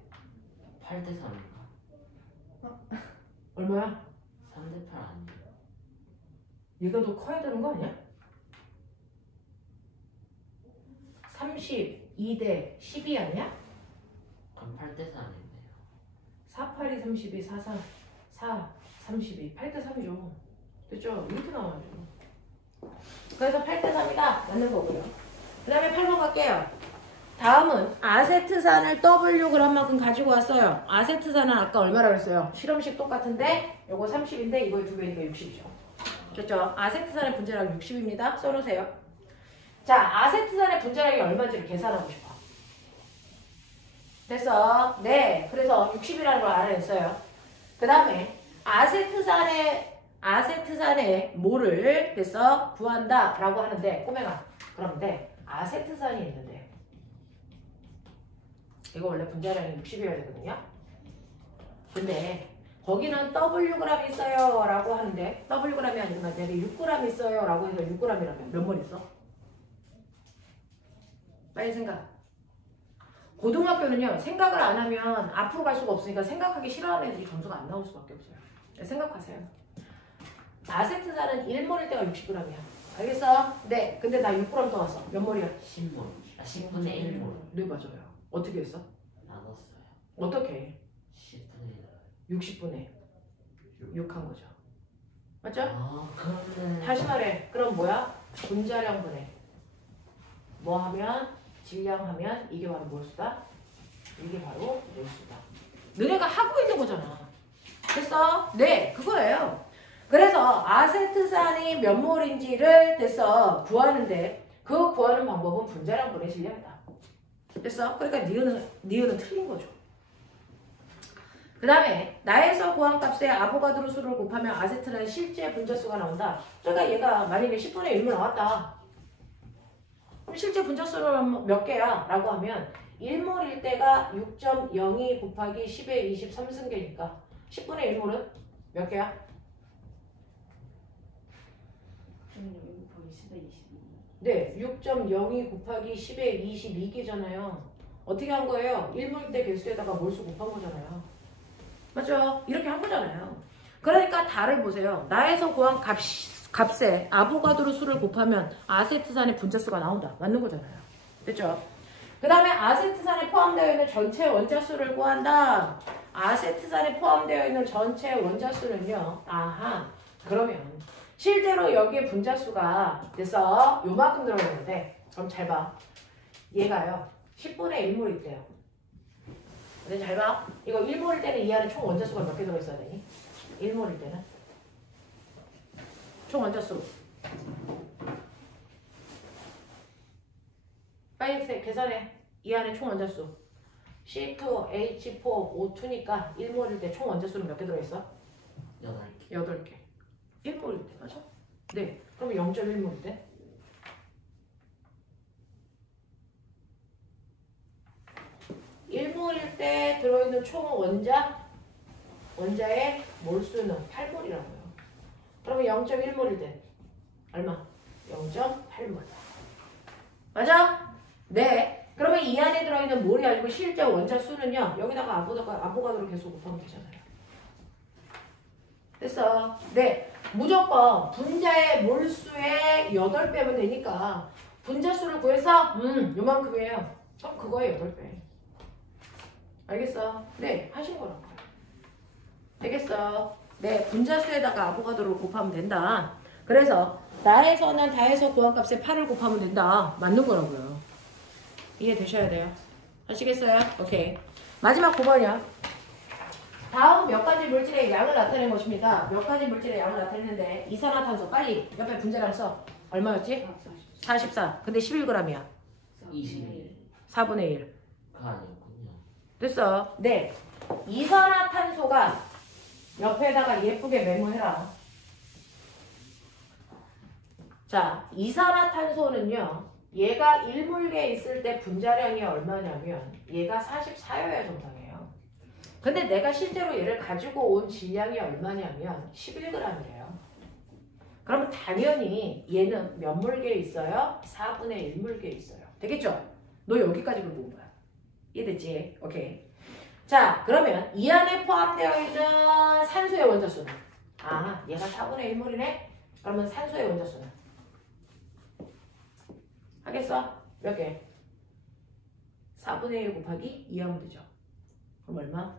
8대 3인가? 얼마야? 3대 8 아니에요? 얘가 더 커야 되는 거 아니야? 32대 12 아니야? 그럼 8대 4인데요. 4, 8이 32, 4, 4, 4, 32, 8대 3이죠. 됐죠? 이렇게 나와야죠. 그래서 8대 3이가 맞는 거고요. 그 다음에 8번 갈게요. 다음은 아세트산을 Wg만큼 가지고 왔어요. 아세트산은 아까 얼마라고 했어요? 실험식 똑같은데 요거 30인데 이거의 2배니까 60이죠. 됐죠? 아세트산의 분자량이 60입니다. 써놓으세요. 자, 아세트산의 분자량이 얼마인지를 계산하고 싶어. 됐어? 네. 그래서 60이라는 걸 알아냈어요. 그 다음에 아세트산의 몰을 됐어? 구한다 라고 하는데 꼬맹아 그런데 아세트산이 있는데 이거 원래 분자량이 60이어야 되거든요. 근데 거기는 Wg 있어요 라고 하는데 Wg이 아니라 6g 있어요 라고 해서 6g이라면 몇 몰 있어? 빨리 생각. 고등학교는요 생각을 안 하면 앞으로 갈 수가 없으니까 생각하기 싫어하는 애들이 점수가 안 나올 수밖에 없어요. 생각하세요. 아세트산은 1몰일 때가 60g이야. 알겠어? 네. 근데 나 6g 더 왔어. 몇 몰이야? 10몰. 10분의 1몰. 네 맞아요. 어떻게 했어? 나눴어요. 어떻게? 10분의 1. 60분의 6 한 거죠. 맞죠? 아, 그러면 다시 말해. 그럼 뭐야? 분자량분의 뭐 하면? 질량하면 이게 바로 몰수다. 이게 바로 몰수다. 너네가 하고 있는 거잖아. 됐어? 네. 그거예요. 그래서 아세트산이 몇 몰인지를 됐어 구하는데 그 구하는 방법은 분자량분의 질량이다. 됐어? 그러니까 니은은 틀린 거죠. 그 다음에 나에서 구한 값에 아보가드로 수를 곱하면 아세트산의 실제 분자수가 나온다. 그러니까 얘가 만약에 10분의 1로 나왔다. 그럼 실제 분자수는 몇 개야? 라고 하면 1몰일 때가 6.02 곱하기 10의 23승계니까 10분의 1몰은 몇 개야? 10의 22. 네, 6.02 곱하기 10의 22개잖아요. 어떻게 한 거예요? 1몰 때 개수에다가 몰수 곱한 거잖아요. 맞죠? 이렇게 한 거잖아요. 그러니까 다를 보세요. 나에서 구한 값에 아보가드로 수를 곱하면 아세트산의 분자수가 나온다. 맞는 거잖아요. 됐죠? 그 다음에 아세트산에 포함되어 있는 전체 원자수를 구한다. 아세트산에 포함되어 있는 전체 원자수는요. 아하. 그러면 실제로 여기에 분자수가 됐어. 요만큼 들어있는데 그럼 잘 봐. 얘가요. 10분의 1몰일 때요. 근데 잘 봐. 이거 1몰일 때는 이 안에 총 원자수가 몇 개 들어있어야 되니? 1몰일 때는. 총 원자수. 빨리 계산해. 이 안에 총 원자수. C2H4 O2니까 1몰일 때 총 원자수는 몇 개 들어있어? 8개. 8개. 1몰일 때 맞아? 네. 그럼 0.1몰일 때? 1몰일 때 들어있는 총 원자의 몰수는 8몰이라고요. 그러면 0.1몰일 때 얼마? 0.8몰. 맞아? 네. 그러면 이 안에 들어있는 몰이 아니고 실제 원자 수는요. 여기다가 아보가드로 계속 곱하면 되잖아요. 됐어. 네. 무조건 분자의 몰수의 8배면 되니까 분자수를 구해서 요만큼이에요. 그럼 그거의 8배. 알겠어? 네. 하신 거라고요. 되겠어? 네. 분자수에다가 아보가드로 곱하면 된다. 그래서 나에서는 다에서 구한 값에 8을 곱하면 된다. 맞는 거라고요. 이해되셔야 돼요. 아시겠어요? 오케이. 마지막 9번이야. 다음 몇 가지 물질의 양을 나타낸 것입니다. 몇 가지 물질의 양을 나타냈는데 이산화탄소 빨리 옆에 분자량 써. 얼마였지? 44. 근데 11g이야. 21가 4분의 1. 아니었군요. 됐어. 네. 이산화탄소가 옆에다가 예쁘게 메모해라. 자, 이산화탄소는요. 얘가 1몰계에 있을 때 분자량이 얼마냐면 얘가 44여야 정상이에요. 근데 내가 실제로 얘를 가지고 온 질량이 얼마냐면 11g이래요. 그러면 당연히 얘는 몇 몰계에 있어요? 4분의 1몰계에 있어요. 되겠죠? 너 여기까지 보고 온 거야. 이해됐지? 오케이. 자, 그러면 이 안에 포함되어 있는 산소의 원자수는? 아, 얘가 4분의 1몰이네? 그러면 산소의 원자수는? 하겠어? 몇 개? 4분의 1 곱하기 2 하면 되죠. 그럼 얼마?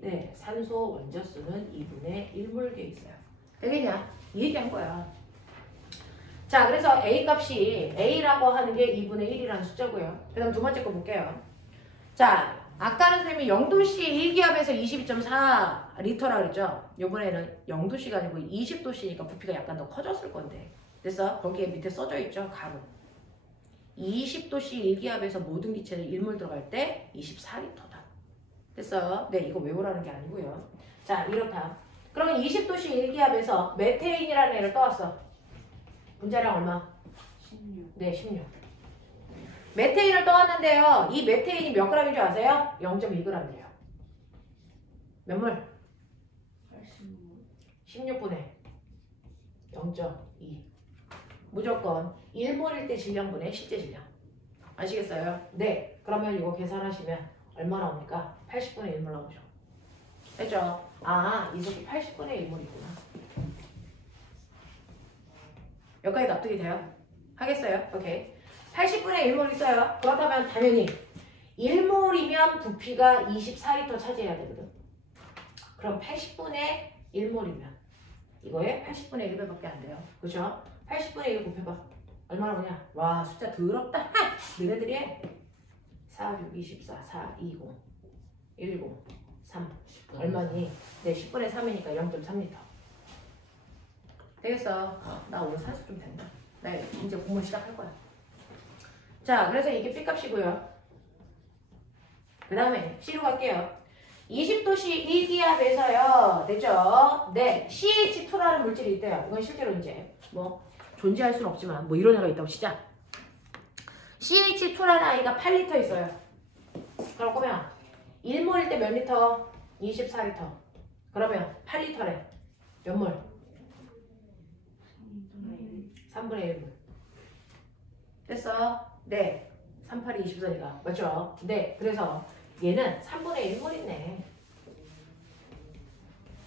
네, 산소 원자수는 2분의 1몰계에 있어요. 되겠냐? 이 얘기한 거야. 자, 그래서 A 값이 A라고 하는 게 2분의 1이라는 숫자고요. 그 다음 두 번째 거 볼게요. 자, 아까는 선생님이 0도씨 1기압에서 22.4리터라 그랬죠? 이번에는 0도씨가 아니고 20도씨니까 부피가 약간 더 커졌을 건데. 그래서 거기에 밑에 써져 있죠? 가로. 20도씨 1기압에서 모든 기체는 1몰 들어갈 때 24리터다. 됐어? 네, 이거 외우라는 게 아니고요. 자, 이렇다. 그러면 20도씨 1기압에서 메테인이라는 애를 떠왔어. 분자량 얼마? 16. 네, 16. 메테인을 떠왔는데요. 이 메테인이 몇 g인 줄 아세요? 0.2g이에요. 몇 몰? 16분의 0.2. 무조건 1몰일 때 질량분의 실제 질량. 아시겠어요? 네. 그러면 이거 계산하시면 얼마 나옵니까? 80분의 1몰 나오죠. 됐죠? 아, 이 속이 80분의 1몰이구나. 여기까지 납득이 돼요? 하겠어요? 오케이. 80분의 1몰 있어요. 그렇다면 당연히 1몰이면 부피가 24리터 차지해야 되거든. 그럼 80분의 1몰이면 이거에 80분의 1배밖에 안 돼요. 그죠? 80분의 1 곱해봐. 얼마나 오냐? 와, 숫자 더럽다. 하! 너네들이 해. 4, 6, 24, 4, 20, 10, 3. 얼마니? 네, 10분의 3이니까 0.3리터. 되겠어. 나 오늘 산수 좀 된다. 네, 이제 공부 시작할 거야. 자, 그래서 이게 B값이고요. 그 다음에 C로 갈게요. 20도씨 1기압에서요. 됐죠? 네, CH2라는 물질이 있대요. 이건 실제로 이제 뭐 존재할 수는 없지만 뭐 이런 애가 있다고 치자. CH2라는 아이가 8리터 있어요. 그럴 거면 1몰일 때 몇 리터? 24리터. 그러면 8리터래. 몇 몰? 3분의 1몰. 됐어? 네. 3, 8이 24니까. 맞죠? 네. 그래서 얘는 3분의 1몰이네.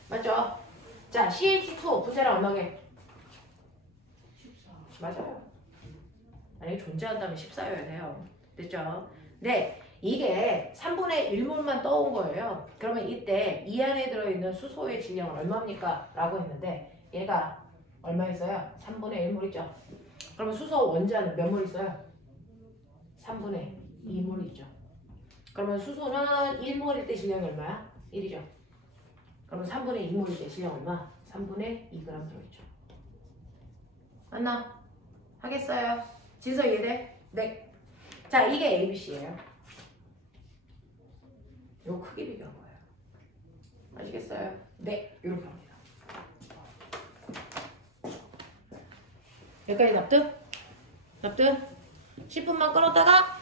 맞죠? 자, CH2 분자량 얼마게? 14. 맞아요. 만약에 존재한다면 14여야 돼요. 됐죠? 네. 이게 3분의 1몰만 떠온 거예요. 그러면 이때 이 안에 들어있는 수소의 질량은 얼마입니까? 라고 했는데 얘가 얼마 있어요? 3분의 1몰 있죠? 그러면 수소 원자는 몇 몰 있어요? 3분의 2몰 있죠. 그러면 수소는 1몰일 때 질량이 얼마야? 1이죠. 그러면 3분의 2몰일 때 질량 얼마? 3분의 2g 들어있죠. 맞나? 하겠어요? 진서 이해돼? 네. 자, 이게 ABC예요. 요 크기 비교한 거예요. 아시겠어요? 네. 이렇게 합니다. 여기까지 납득? 납득? 10분만 끊었다가